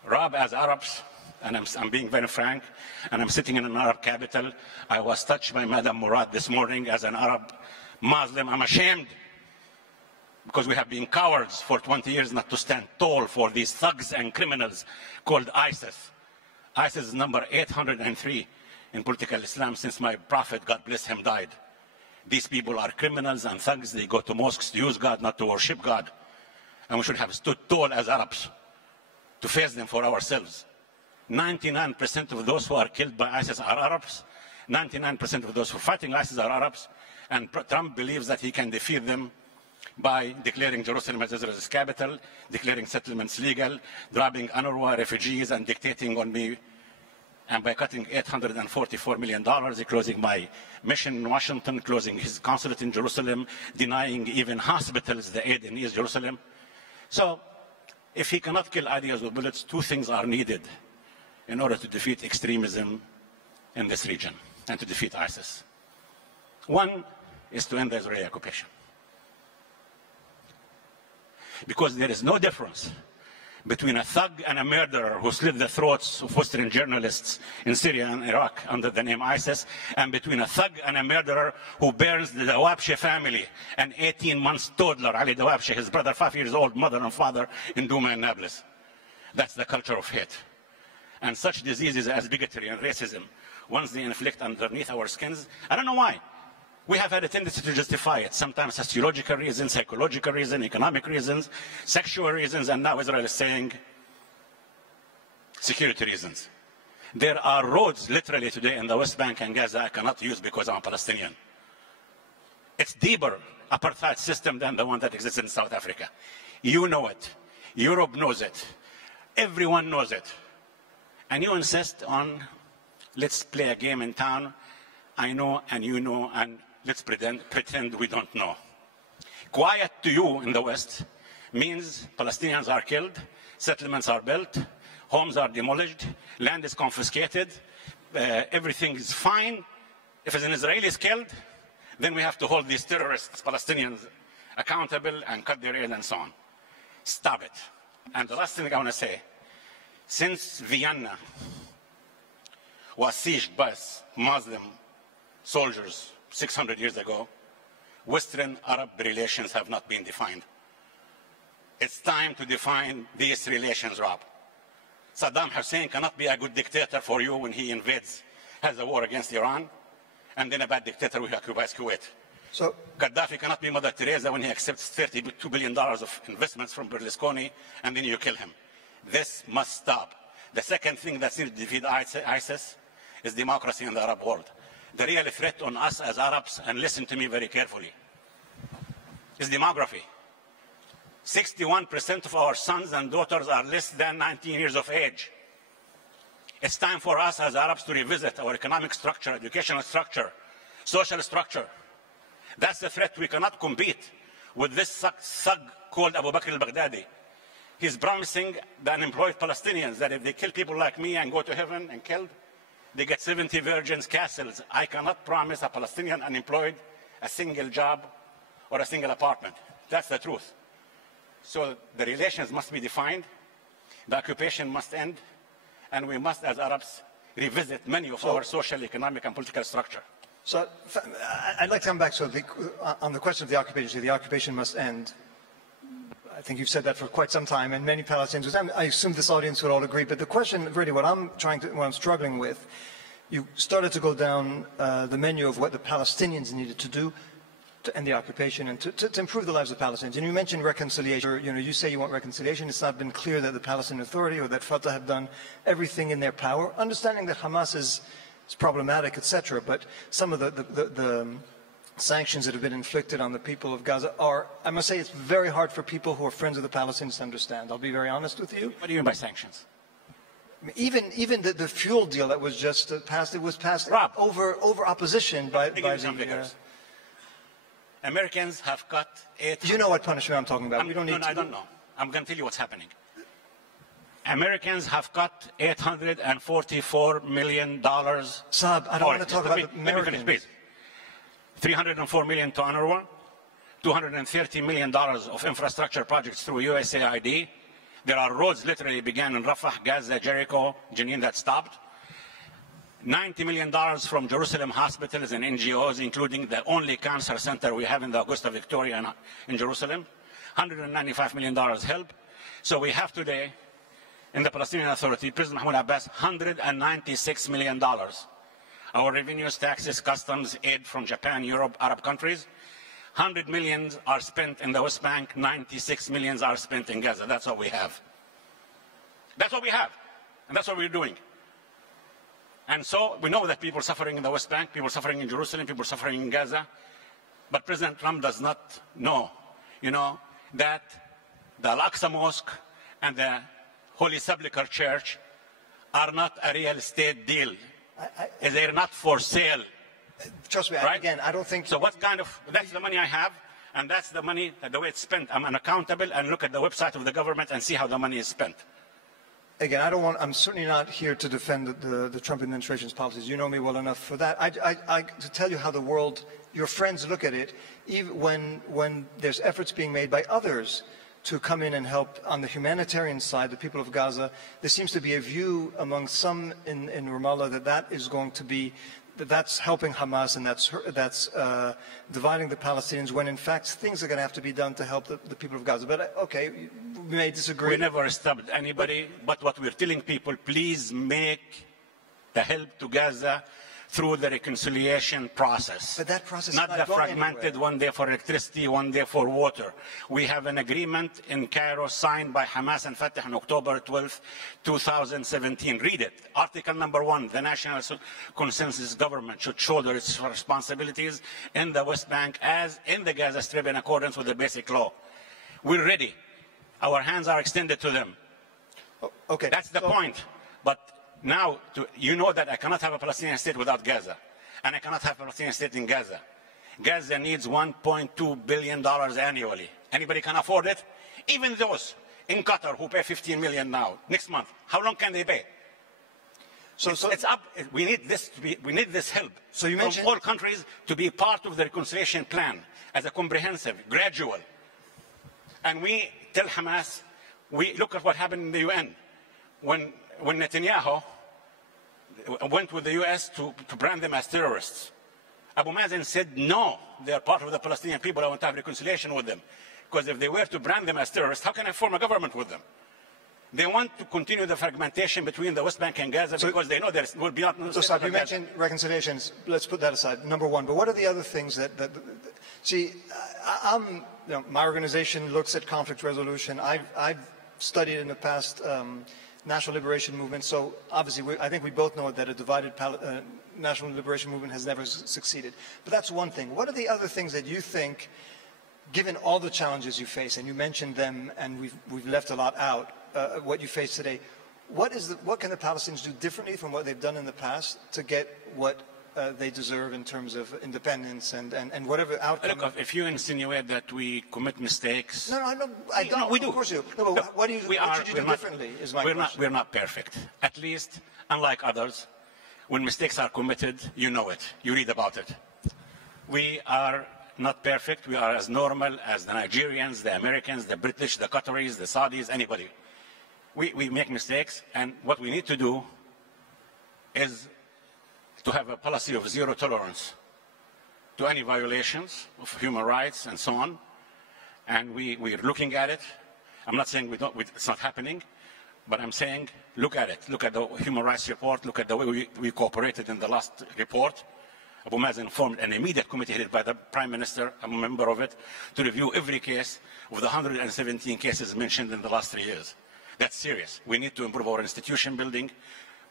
Rob, as Arabs, and I'm being very frank, and I'm sitting in an Arab capital, I was touched by Madam Murad this morning as an Arab Muslim. I'm ashamed, because we have been cowards for 20 years not to stand tall for these thugs and criminals called ISIS. ISIS is number 803 in political Islam since my prophet, God bless him, died. These people are criminals and thugs. They go to mosques to use God, not to worship God. And we should have stood tall as Arabs to face them for ourselves. 99% of those who are killed by ISIS are Arabs. 99% of those who are fighting ISIS are Arabs. And Trump believes that he can defeat them by declaring Jerusalem as Israel's capital, declaring settlements legal, dropping UNRWA refugees and dictating on me, and by cutting $844 million, closing my mission in Washington, closing his consulate in Jerusalem, denying even hospitals the aid in East Jerusalem. So if he cannot kill ideas with bullets, two things are needed in order to defeat extremism in this region and to defeat ISIS. One is to end the Israeli occupation. Because there is no difference between a thug and a murderer who slit the throats of Western journalists in Syria and Iraq under the name ISIS, and between a thug and a murderer who burns the Dawabshe family, an 18-month toddler, Ali Dawabshe, his brother, 5 years old, mother and father, in Douma and Nablus. That's the culture of hate. And such diseases as bigotry and racism, once they inflict underneath our skins, I don't know why. We have had a tendency to justify it, sometimes sociological reasons, psychological reasons, economic reasons, sexual reasons, and now Israel is saying security reasons. There are roads literally today in the West Bank and Gaza I cannot use because I'm a Palestinian. It's deeper apartheid system than the one that exists in South Africa. You know it. Europe knows it. Everyone knows it. And you insist on, let's play a game in town. I know and you know, and let's pretend we don't know. Quiet to you in the West means Palestinians are killed, settlements are built, homes are demolished, land is confiscated, everything is fine. If an Israeli is killed, then we have to hold these terrorists, Palestinians, accountable and cut their aid and so on. Stop it. And the last thing I want to say, since Vienna was sieged by Muslim soldiers 600 years ago, Western-Arab relations have not been defined. It's time to define these relations, Rob. Saddam Hussein cannot be a good dictator for you when he invades, has a war against Iran, and then a bad dictator when he occupies Kuwait. So Gaddafi cannot be Mother Teresa when he accepts $32 billion of investments from Berlusconi, and then you kill him. This must stop. The second thing that's needed to defeat ISIS is democracy in the Arab world. The real threat on us as Arabs, and listen to me very carefully, is demography. 61% of our sons and daughters are less than 19 years of age. It's time for us as Arabs to revisit our economic structure, educational structure, social structure. That's the threat. We cannot compete with this thug called Abu Bakr al-Baghdadi. He's promising the unemployed Palestinians that if they kill people like me and go to heaven and killed, they get 70 virgins castles. I cannot promise a Palestinian unemployed a single job or a single apartment. That's the truth. So the relations must be defined, the occupation must end, and we must, as Arabs, revisit many of our social, economic, and political structure. So I'd like to come back. So on the question of the occupation must end. I think you've said that for quite some time, and many Palestinians, I assume this audience would all agree, but the question, really, what I'm struggling with, you started to go down the menu of what the Palestinians needed to do. to end the occupation and to improve the lives of Palestinians. And you mentioned reconciliation. You say you want reconciliation. It's not been clear that the Palestinian Authority or that Fatah have done everything in their power, understanding that Hamas is problematic, etc. But some of the sanctions that have been inflicted on the people of Gaza are, I must say, it's very hard for people who are friends of the Palestinians to understand. I'll be very honest with you. What do you mean by sanctions? Even the fuel deal that was just passed, it was passed over opposition by the... Americans have cut 800... You know what punishment I'm talking about. We don't need I don't know. I'm going to tell you what's happening. Americans have cut $844 million. Saab, I don't want to talk about the Americans. Please. $304 million to UNRWA, $230 million of infrastructure projects through USAID. There are roads literally began in Rafah, Gaza, Jericho, Jenin that stopped. $90 million from Jerusalem hospitals and NGOs, including the only cancer center we have in the Augusta Victoria in Jerusalem. $195 million help. So we have today, in the Palestinian Authority, President Mahmoud Abbas, $196 million. Our revenues, taxes, customs, aid from Japan, Europe, Arab countries. 100 million are spent in the West Bank, 96 million are spent in Gaza. That's what we have. That's what we have. And that's what we're doing. And so we know that people are suffering in the West Bank, people are suffering in Jerusalem, people are suffering in Gaza. But President Trump does not know, that the Al-Aqsa Mosque and the Holy Sepulchre Church are not a real estate deal. They're not for sale. Trust me, right? Again, I don't think... So what kind of... That's the money I have, and that's the money, the way it's spent. I'm unaccountable, and look at the website of the government and see how the money is spent. Again, I'm certainly not here to defend the Trump administration's policies. You know me well enough for that. To tell you how the world, your friends look at it, even when there's efforts being made by others to come in and help on the humanitarian side, the people of Gaza, there seems to be a view among some in Ramallah that is going to be, that's helping Hamas and that's dividing the Palestinians, when in fact things are going to have to be done to help the people of Gaza. But okay, we may disagree. We never stopped anybody, but what we're telling people, please make the help to Gaza through the reconciliation process. But that process not is the fragmented anywhere. one day for electricity, one day for water. We have an agreement in Cairo signed by Hamas and Fatah on October 12, 2017. Read it. Article number 1, the national consensus government should shoulder its responsibilities in the West Bank as in the Gaza Strip in accordance with the basic law. We're ready. Our hands are extended to them. Okay. That's the point. But now, you know that I cannot have a Palestinian state without Gaza. And I cannot have a Palestinian state in Gaza. Gaza needs $1.2 billion annually. Anybody can afford it? Even those in Qatar who pay $15 million now, next month. How long can they pay? So it's up. We need this help. So you mentioned from all countries to be part of the reconciliation plan as a comprehensive, gradual. And we tell Hamas, look at what happened in the UN. When Netanyahu went with the US to brand them as terrorists, Abu Mazen said, no, they are part of the Palestinian people. I want to have reconciliation with them. Because if they were to brand them as terrorists, how can I form a government with them? They want to continue the fragmentation between the West Bank and Gaza because they know there will be not... So, you mentioned reconciliations. Let's put that aside, number one. But what are the other things see, my organization looks at conflict resolution. I've studied in the past national liberation movement. So obviously, I think we both know that a divided national liberation movement has never succeeded. But that's one thing. What are the other things that you think, given all the challenges you face, and you mentioned them, and we've left a lot out, what you face today, what can the Palestinians do differently from what they've done in the past to get what they deserve in terms of independence and whatever outcome? Look, if you insinuate that we commit mistakes... No, I don't. No, we do. Of course you do. No, but what should you do differently is my question. We're not perfect. At least, unlike others, when mistakes are committed, you know it. You read about it. We are not perfect. We are as normal as the Nigerians, the Americans, the British, the Qataris, the Saudis, anybody. We make mistakes, and what we need to do is to have a policy of zero tolerance to any violations of human rights and so on. And we're looking at it. I'm not saying it's not happening, but I'm saying look at it. Look at the human rights report. Look at the way we cooperated in the last report. Abu Mazen formed an immediate committee headed by the Prime Minister, I'm a member of it, to review every case of the 117 cases mentioned in the last 3 years. That's serious. We need to improve our institution building.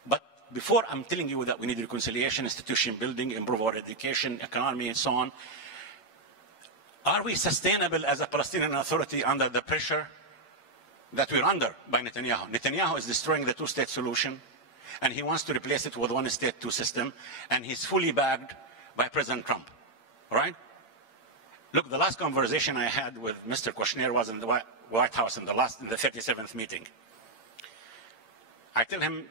But before I'm telling you that we need reconciliation, institution building, improve our education, economy, and so on, are we sustainable as a Palestinian Authority under the pressure that we're under by Netanyahu? Netanyahu is destroying the two-state solution, and he wants to replace it with one-state, two-system, and he's fully backed by President Trump, right? Look, the last conversation I had with Mr. Kushner was in the White House in the 37th meeting. I tell him,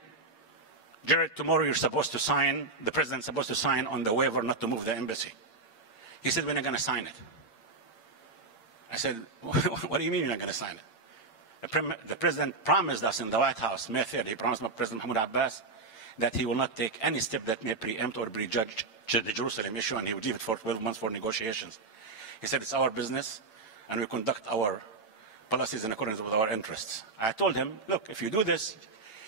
Jared, tomorrow you're supposed to sign, the president's supposed to sign on the waiver not to move the embassy. He said, we're not going to sign it. I said, what do you mean you're not going to sign it? The president promised us in the White House, May 3rd, he promised President Mahmoud Abbas that he will not take any step that may preempt or prejudge the Jerusalem issue, and he would leave it for 12 months for negotiations. He said, it's our business, and we conduct our policies in accordance with our interests. I told him, look, if you do this,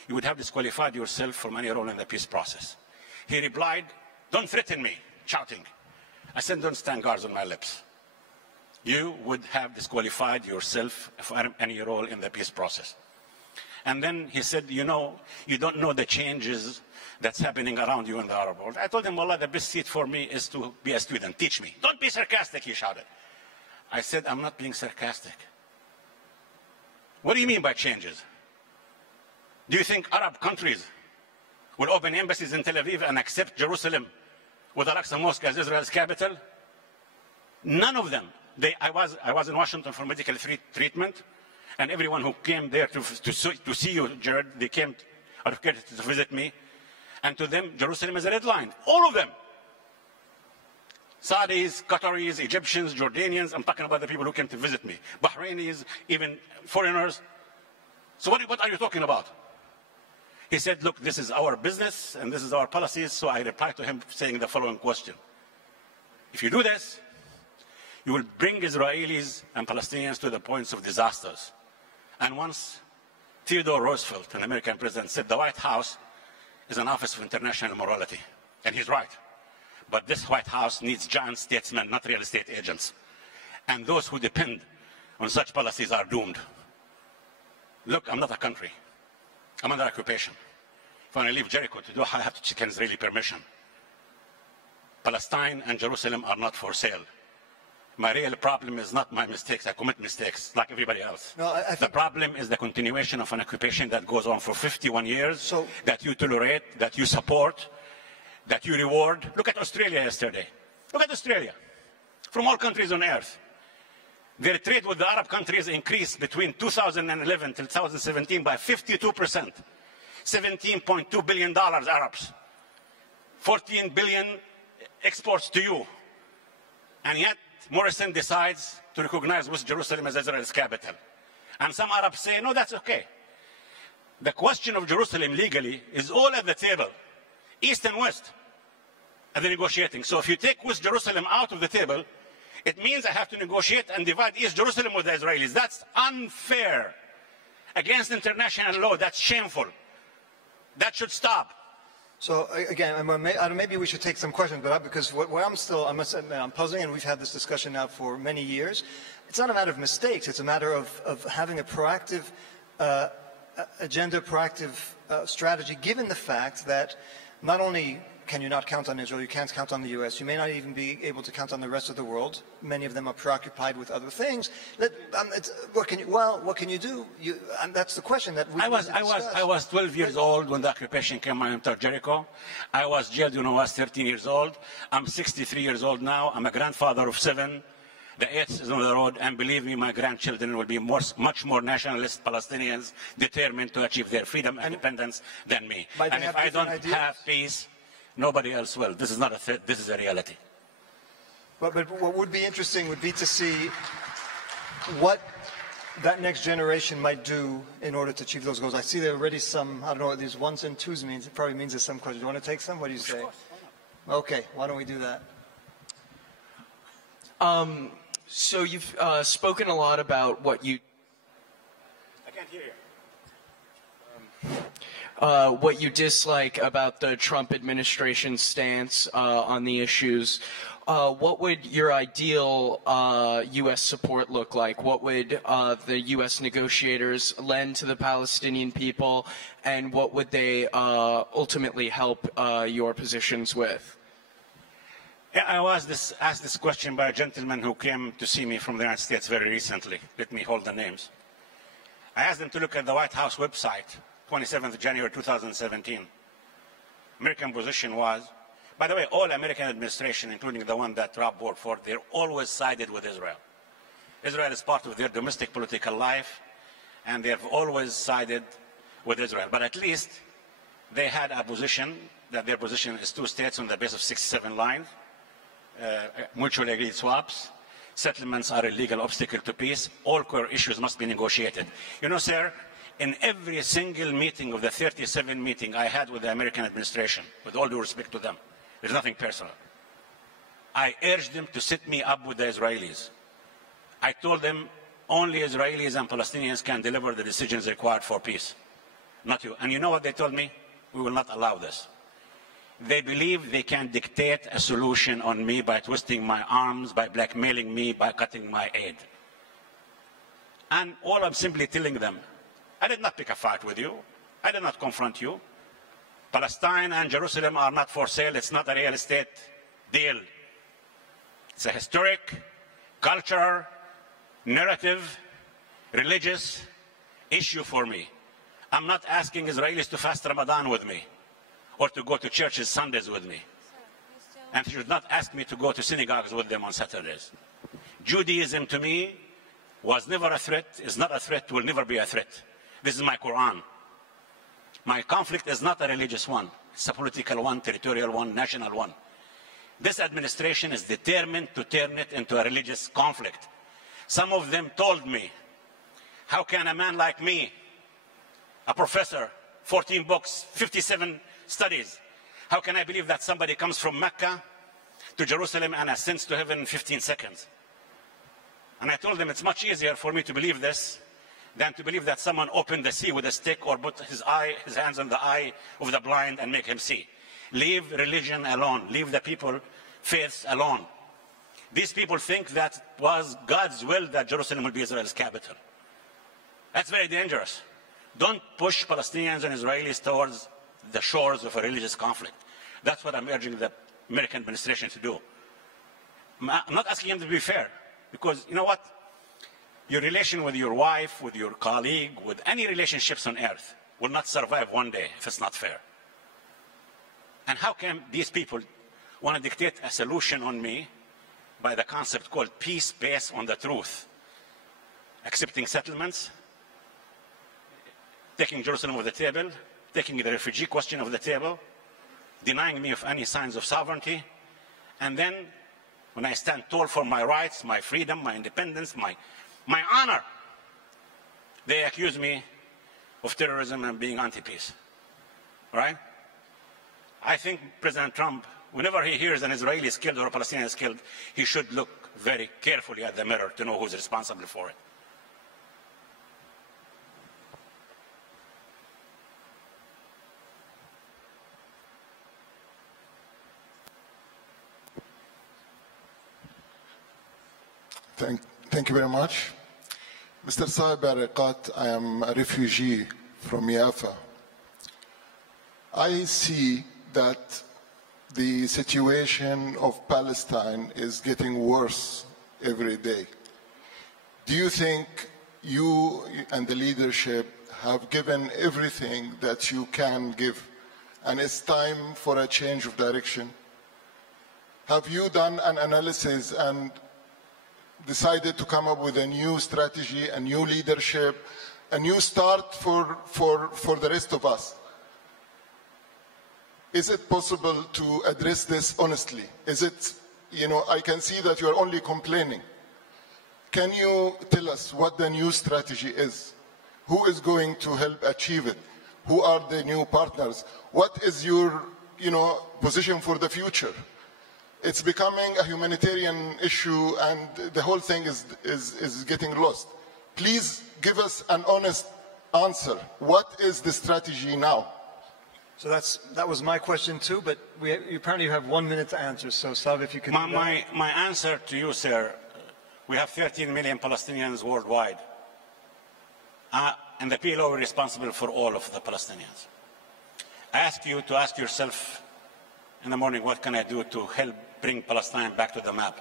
you would have disqualified yourself from any role in the peace process. He replied, don't threaten me, shouting. I said, don't stand guards on my lips. You would have disqualified yourself for any role in the peace process. And then he said, you know, you don't know the changes that's happening around you in the Arab world. I told him, Wallah, the best seat for me is to be a student. Teach me. Don't be sarcastic, he shouted. I said, I'm not being sarcastic. What do you mean by changes? Do you think Arab countries will open embassies in Tel Aviv and accept Jerusalem with Al-Aqsa Mosque as Israel's capital? None of them. I was in Washington for medical treatment, and everyone who came there to see you, Jared, they came out of courtesy to visit me, and to them, Jerusalem is a red line. All of them. Saudis, Qataris, Egyptians, Jordanians, I'm talking about the people who came to visit me, Bahrainis, even foreigners. So what are you talking about? He said, look, this is our business, and this is our policies, so I replied to him saying the following question. If you do this, you will bring Israelis and Palestinians to the points of disasters. And once Theodore Roosevelt, an American president, said the White House is an office of international morality. And he's right. But this White House needs giant statesmen, not real estate agents. And those who depend on such policies are doomed. Look, I'm not a country. I'm under occupation. If I want to leave Jericho to Doha, I have to seek Israeli permission. Palestine and Jerusalem are not for sale. My real problem is not my mistakes. I commit mistakes like everybody else. No, the problem is the continuation of an occupation that goes on for 51 years, that you tolerate, that you support, that you reward. Look at Australia yesterday. Look at Australia. From all countries on earth. Their trade with the Arab countries increased between 2011 till 2017 by 52%. $17.2 billion Arabs. 14 billion exports to you. And yet, Morrison decides to recognize West Jerusalem as Israel's capital. And some Arabs say, no, that's okay. The question of Jerusalem legally is all at the table, East and West, at the negotiating. So if you take West Jerusalem out of the table, it means I have to negotiate and divide East Jerusalem with the Israelis. That's unfair. Against international law, that's shameful. That should stop. So again, maybe we should take some questions, but because where I must admit, I'm puzzling, and we've had this discussion now for many years. It's not a matter of mistakes. It's a matter of having a proactive agenda, proactive strategy, given the fact that not only can you not count on Israel, you can't count on the U.S., you may not even be able to count on the rest of the world. Many of them are preoccupied with other things. What can you do? And that's the question that we I was 12 years old when the occupation came into Jericho. I was jailed when I was 13 years old. I'm 63 years old now. I'm a grandfather of 7. The 8th is on the road, and believe me, my grandchildren will be much more nationalist Palestinians determined to achieve their freedom and independence than me. And if I don't have peace, nobody else will. This is not a threat. This is a reality. But what would be interesting would be to see what that next generation might do in order to achieve those goals. I see there are already some, I don't know what these ones and twos means. It probably means there's some questions. Do you want to take some? What do you say? Okay, why don't we do that? So you've spoken a lot about what you... I can't hear what you dislike about the Trump administration's stance on the issues, what would your ideal U.S. support look like? What would the U.S. negotiators lend to the Palestinian people, and what would they ultimately help your positions with? Yeah, I was asked this question by a gentleman who came to see me from the United States very recently. Let me hold the names. I asked them to look at the White House website, 27th January 2017. American position was, by the way, all American administration, including the one that Rob worked for, they're always sided with Israel. Israel is part of their domestic political life, and they have always sided with Israel. But at least they had a position, that their position is two states on the basis of 67 lines, mutually agreed swaps, settlements are a legal obstacle to peace, all core issues must be negotiated. You know, sir, in every single meeting of the 37 meetings I had with the American administration, with all due respect to them, there's nothing personal, I urged them to set me up with the Israelis. I told them only Israelis and Palestinians can deliver the decisions required for peace, not you. And you know what they told me? We will not allow this. They believe they can dictate a solution on me by twisting my arms, by blackmailing me, by cutting my aid. And all I'm simply telling them, I did not pick a fight with you. I did not confront you. Palestine and Jerusalem are not for sale. It's not a real estate deal. It's a historic, cultural, narrative, religious issue for me. I'm not asking Israelis to fast Ramadan with me or to go to churches Sundays with me. And you should not ask me to go to synagogues with them on Saturdays. Judaism to me was never a threat, is not a threat, will never be a threat. This is my Quran. My conflict is not a religious one. It's a political one, territorial one, national one. This administration is determined to turn it into a religious conflict. Some of them told me, how can a man like me, a professor, 14 books, 57 studies, how can I believe that somebody comes from Mecca to Jerusalem and ascends to heaven in 15 seconds? And I told them it's much easier for me to believe this than to believe that someone opened the sea with a stick or put his hands on the eye of the blind and make him see. Leave religion alone. Leave the people, faiths alone. These people think that it was God's will that Jerusalem will be Israel's capital. That's very dangerous. Don't push Palestinians and Israelis towards the shores of a religious conflict. That's what I'm urging the American administration to do. I'm not asking them to be fair, because you know what? Your relation with your wife, with your colleague, with any relationships on earth will not survive one day if it's not fair. And how can these people want to dictate a solution on me by the concept called peace based on the truth? Accepting settlements, taking Jerusalem off the table, taking the refugee question off the table, denying me of any signs of sovereignty, and then when I stand tall for my rights, my freedom, my independence, my honor, they accuse me of terrorism and being anti-peace. All right? I think President Trump, whenever he hears an Israeli is killed or a Palestinian is killed, he should look very carefully at the mirror to know who's responsible for it. Thank you very much. Mr. Saib Ariqat, I am a refugee from Jaffa. I see that the situation of Palestine is getting worse every day. Do you think you and the leadership have given everything that you can give, and it's time for a change of direction? Have you done an analysis and decided to come up with a new strategy, a new leadership, a new start for the rest of us? Is it possible to address this honestly? Is it, I can see that you're only complaining. Can you tell us what the new strategy is? Who is going to help achieve it? Who are the new partners? What is your, position for the future? It's becoming a humanitarian issue, and the whole thing is getting lost. Please give us an honest answer. What is the strategy now? So that was my question too, but you apparently have 1 minute to answer. So Sav, if you could. My answer to you, sir, we have 13 million Palestinians worldwide. And the PLO is responsible for all of the Palestinians. I ask you to ask yourself in the morning, what can I do to help bring Palestine back to the map?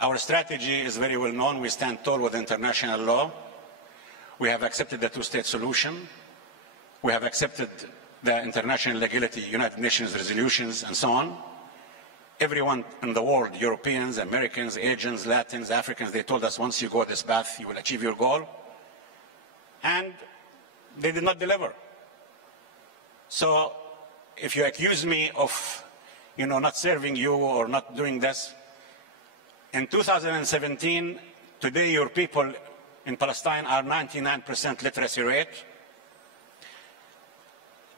Our strategy is very well known. We stand tall with international law. We have accepted the two-state solution. We have accepted the international legality, United Nations resolutions, and so on. Everyone in the world, Europeans, Americans, Asians, Latins, Africans, they told us once you go this path, you will achieve your goal. And they did not deliver. So if you accuse me of, not serving you or not doing this, in 2017, today your people in Palestine are 99% literacy rate.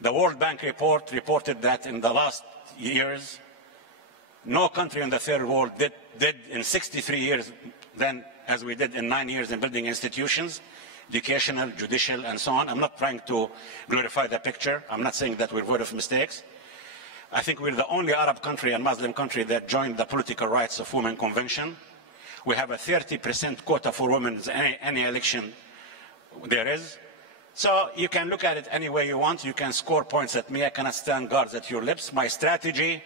The World Bank report reported that in the last years, no country in the third world did in 63 years than as we did in 9 years in building institutions, educational, judicial, and so on. I'm not trying to glorify the picture. I'm not saying that we're void of mistakes. I think we're the only Arab country and Muslim country that joined the Political Rights of Women Convention. We have a 30% quota for women in any election there is. So you can look at it any way you want. You can score points at me. I cannot stand guards at your lips. My strategy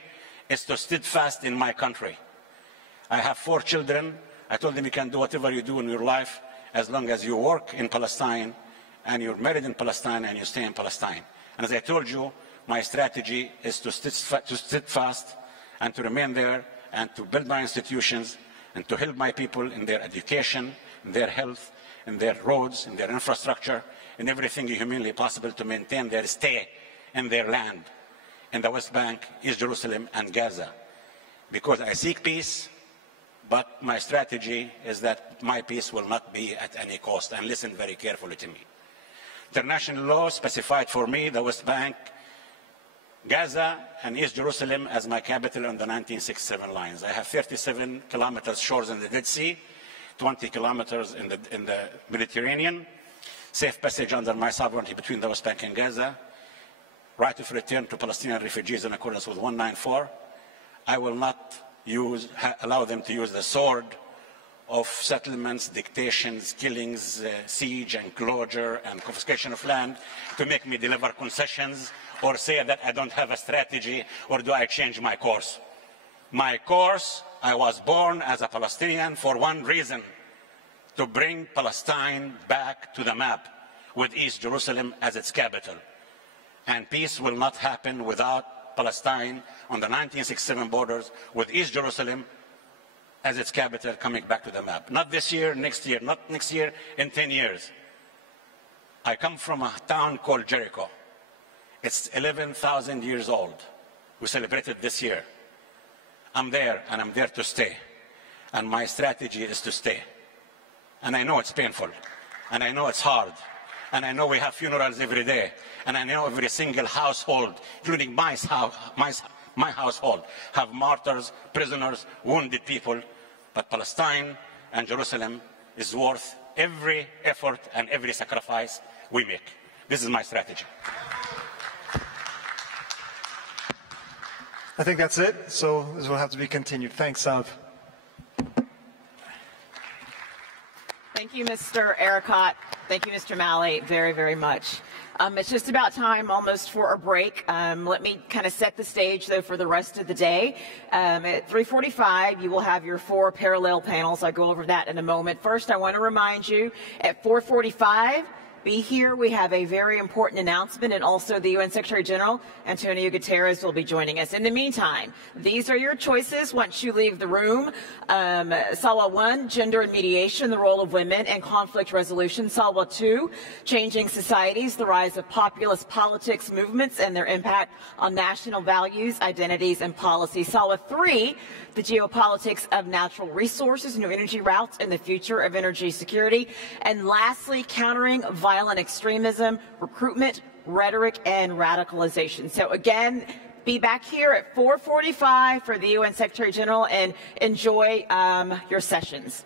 is to steadfast in my country. I have 4 children. I told them you can do whatever you do in your life as long as you work in Palestine and you're married in Palestine and you stay in Palestine. And as I told you, my strategy is to steadfast and to remain there and to build my institutions and to help my people in their education, in their health, in their roads, in their infrastructure, in everything humanly possible to maintain their stay in their land, in the West Bank, East Jerusalem, and Gaza. Because I seek peace, but my strategy is that my peace will not be at any cost. And listen very carefully to me. International law specified for me the West Bank, Gaza, and East Jerusalem as my capital on the 1967 lines. I have 37 kilometers shores in the Dead Sea, 20 kilometers in the Mediterranean, safe passage under my sovereignty between the West Bank and Gaza, right of return to Palestinian refugees in accordance with 194. I will not allow them to use the sword of settlements, dictations, killings, siege and closure and confiscation of land to make me deliver concessions or say that I don't have a strategy or do I change my course. My course, I was born as a Palestinian for one reason, to bring Palestine back to the map with East Jerusalem as its capital. And peace will not happen without Palestine on the 1967 borders with East Jerusalem as its capital coming back to the map. Not this year, next year, not next year, in 10 years. I come from a town called Jericho. It's 11,000 years old. We celebrated this year. I'm there, and I'm there to stay. And my strategy is to stay. And I know it's painful. And I know it's hard. And I know we have funerals every day. And I know every single household, including my household, have martyrs, prisoners, wounded people. But Palestine and Jerusalem is worth every effort and every sacrifice we make. This is my strategy. I think that's it. So this will have to be continued. Thanks, Sav. Thank you, Mr. Ericott. Thank you, Mr. Malley, very, very much. It's just about time almost for a break. Let me kind of set the stage, though, for the rest of the day. At 3:45, you will have your 4 parallel panels. I'll go over that in a moment. First, I want to remind you, at 4:45, be here. We have a very important announcement, and also the UN Secretary General, Antonio Guterres, will be joining us. In the meantime, these are your choices once you leave the room. Salwa 1, gender and mediation, the role of women and conflict resolution. Salwa 2, changing societies, the rise of populist politics movements and their impact on national values, identities, and policy. Salwa 3, the geopolitics of natural resources, new energy routes, and the future of energy security. And lastly, countering violent extremism, recruitment, rhetoric, and radicalization. So again, be back here at 4:45 for the UN Secretary General, and enjoy your sessions.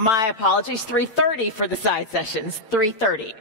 My apologies, 3:30 for the side sessions, 3:30.